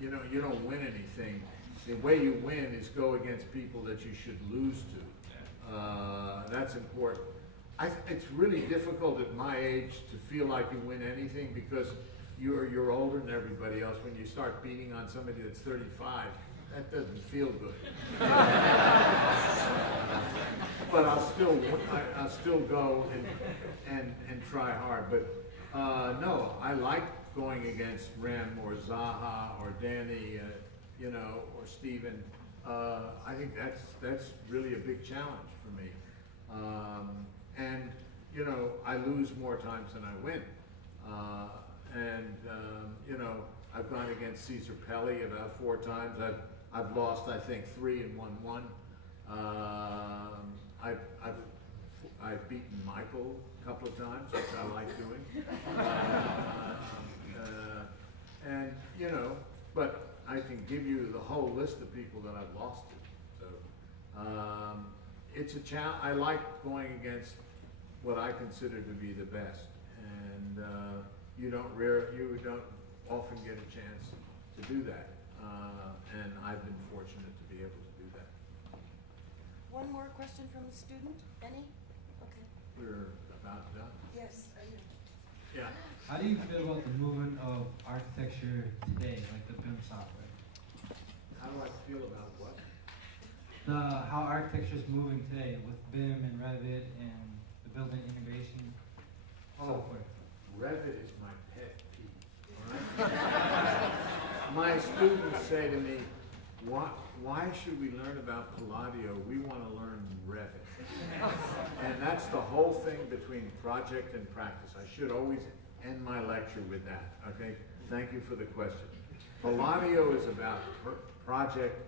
you know, you don't win anything. The way you win is go against people that you should lose to. That's important. It's really difficult at my age to feel like you win anything because you're older than everybody else. When you start beating on somebody that's 35, that doesn't feel good. But I'll still go and try hard. But no, I like going against Rem or Zaha or Danny, you know, or Steven. I think that's really a big challenge for me. And you know, I lose more times than I win. You know, I've gone against Caesar Pelli about 4 times. I've lost, I think, 3 and won 1. I've beaten Michael a couple of times, which I like doing. And you know, but I can give you the whole list of people that I've lost to. So it's a challenge. I like going against what I consider to be the best, and you don't often get a chance to do that, and I've been fortunate to be able to do that. One more question from the student. Any? Okay. We're about done. Yes. Are you? Yeah. How do you feel about the movement of architecture today, like the BIM software? How do I feel about what? How architecture is moving today with BIM and Revit and the building integration software. Revit say to me, why should we learn about Palladio? We want to learn Revit. And that's the whole thing between project and practice. I should always end my lecture with that, okay? Thank you for the question. Palladio is about project,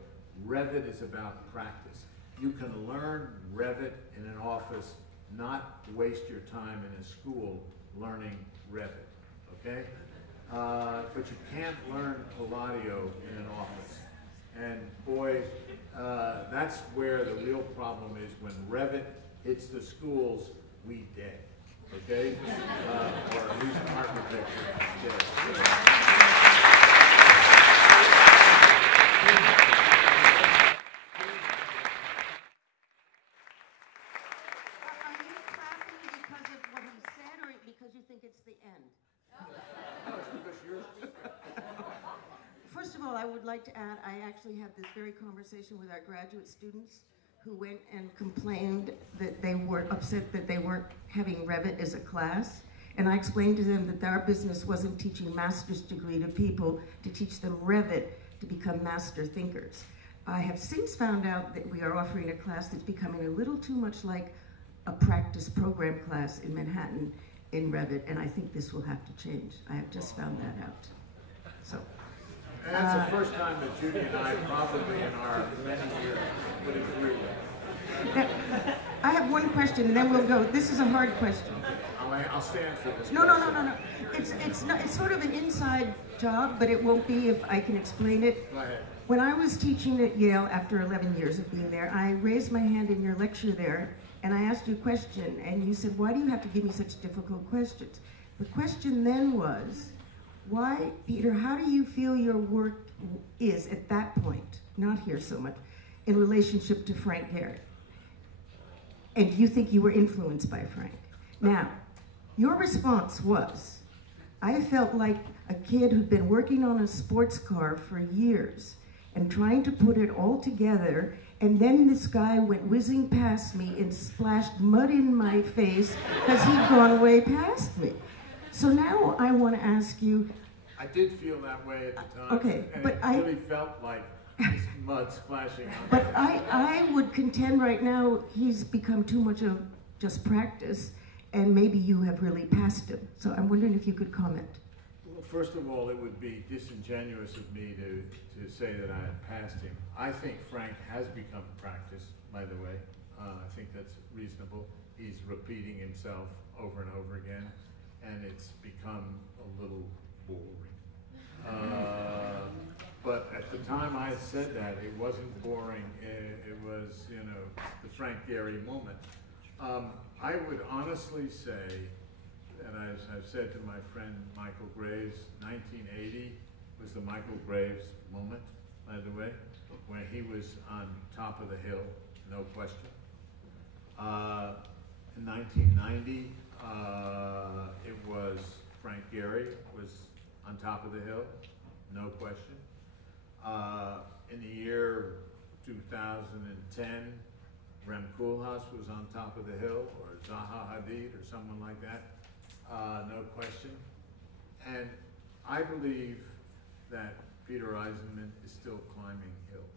Revit is about practice. You can learn Revit in an office, not waste your time in a school learning Revit, okay? But you can't learn Palladio in an office. And boy, that's where the real problem is. When Revit hits the schools, we dead, okay? Or at least architecture is dead. Are you clapping because of what he said, or because you think it's the end? No, it's because you're a speaker. First of all, I would like to add, I actually had this very conversation with our graduate students who went and complained that they were upset that they weren't having Revit as a class. And I explained to them that our business wasn't teaching master's degree to people to teach them Revit to become master thinkers. I have since found out that we are offering a class that's becoming a little too much like a practice program class in Manhattan in Revit, and I think this will have to change. I have just found that out. So. And that's the first time that Judy and I probably in our many years would agree with. Now, I have one question, and then we'll go. This is a hard question. I'll stand for this. No. It's sort of an inside job, but it won't be if I can explain it. Go ahead. When I was teaching at Yale after 11 years of being there, I raised my hand in your lecture there, and I asked you a question, and you said, "Why do you have to give me such difficult questions?" The question then was, why, Peter, how do you feel your work is at that point, not here so much, in relationship to Frank Gehry? And do you think you were influenced by Frank? Now, your response was, I felt like a kid who'd been working on a sports car for years and trying to put it all together, and then this guy went whizzing past me and splashed mud in my face because he'd gone way past me. So now I want to ask you. I did feel that way at the time. Okay, and but it I really felt like this mud splashing on But me. I would contend right now he's become too much of just practice, and maybe you have really passed him. So I'm wondering if you could comment. Well, first of all, it would be disingenuous of me to say that I had passed him. I think Frank has become practice, by the way. I think that's reasonable. He's repeating himself over and over again, and it's become a little boring. But at the time I said that, it wasn't boring. It was, the Frank Gehry moment. I would honestly say, and as I've said to my friend Michael Graves, 1980 was the Michael Graves moment, by the way, when he was on top of the hill, no question. In 1990, it was Frank Gehry was on top of the hill, no question. In the year 2010, Rem Koolhaas was on top of the hill, or Zaha Hadid, or someone like that, no question. And I believe that Peter Eisenman is still climbing hills.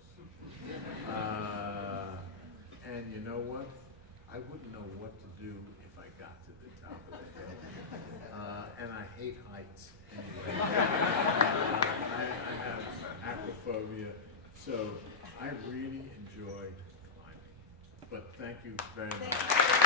And you know what? I wouldn't know what to do if I got to the top of the hill. And I hate heights anyway. I have acrophobia, so I really enjoy climbing. But thank you very much.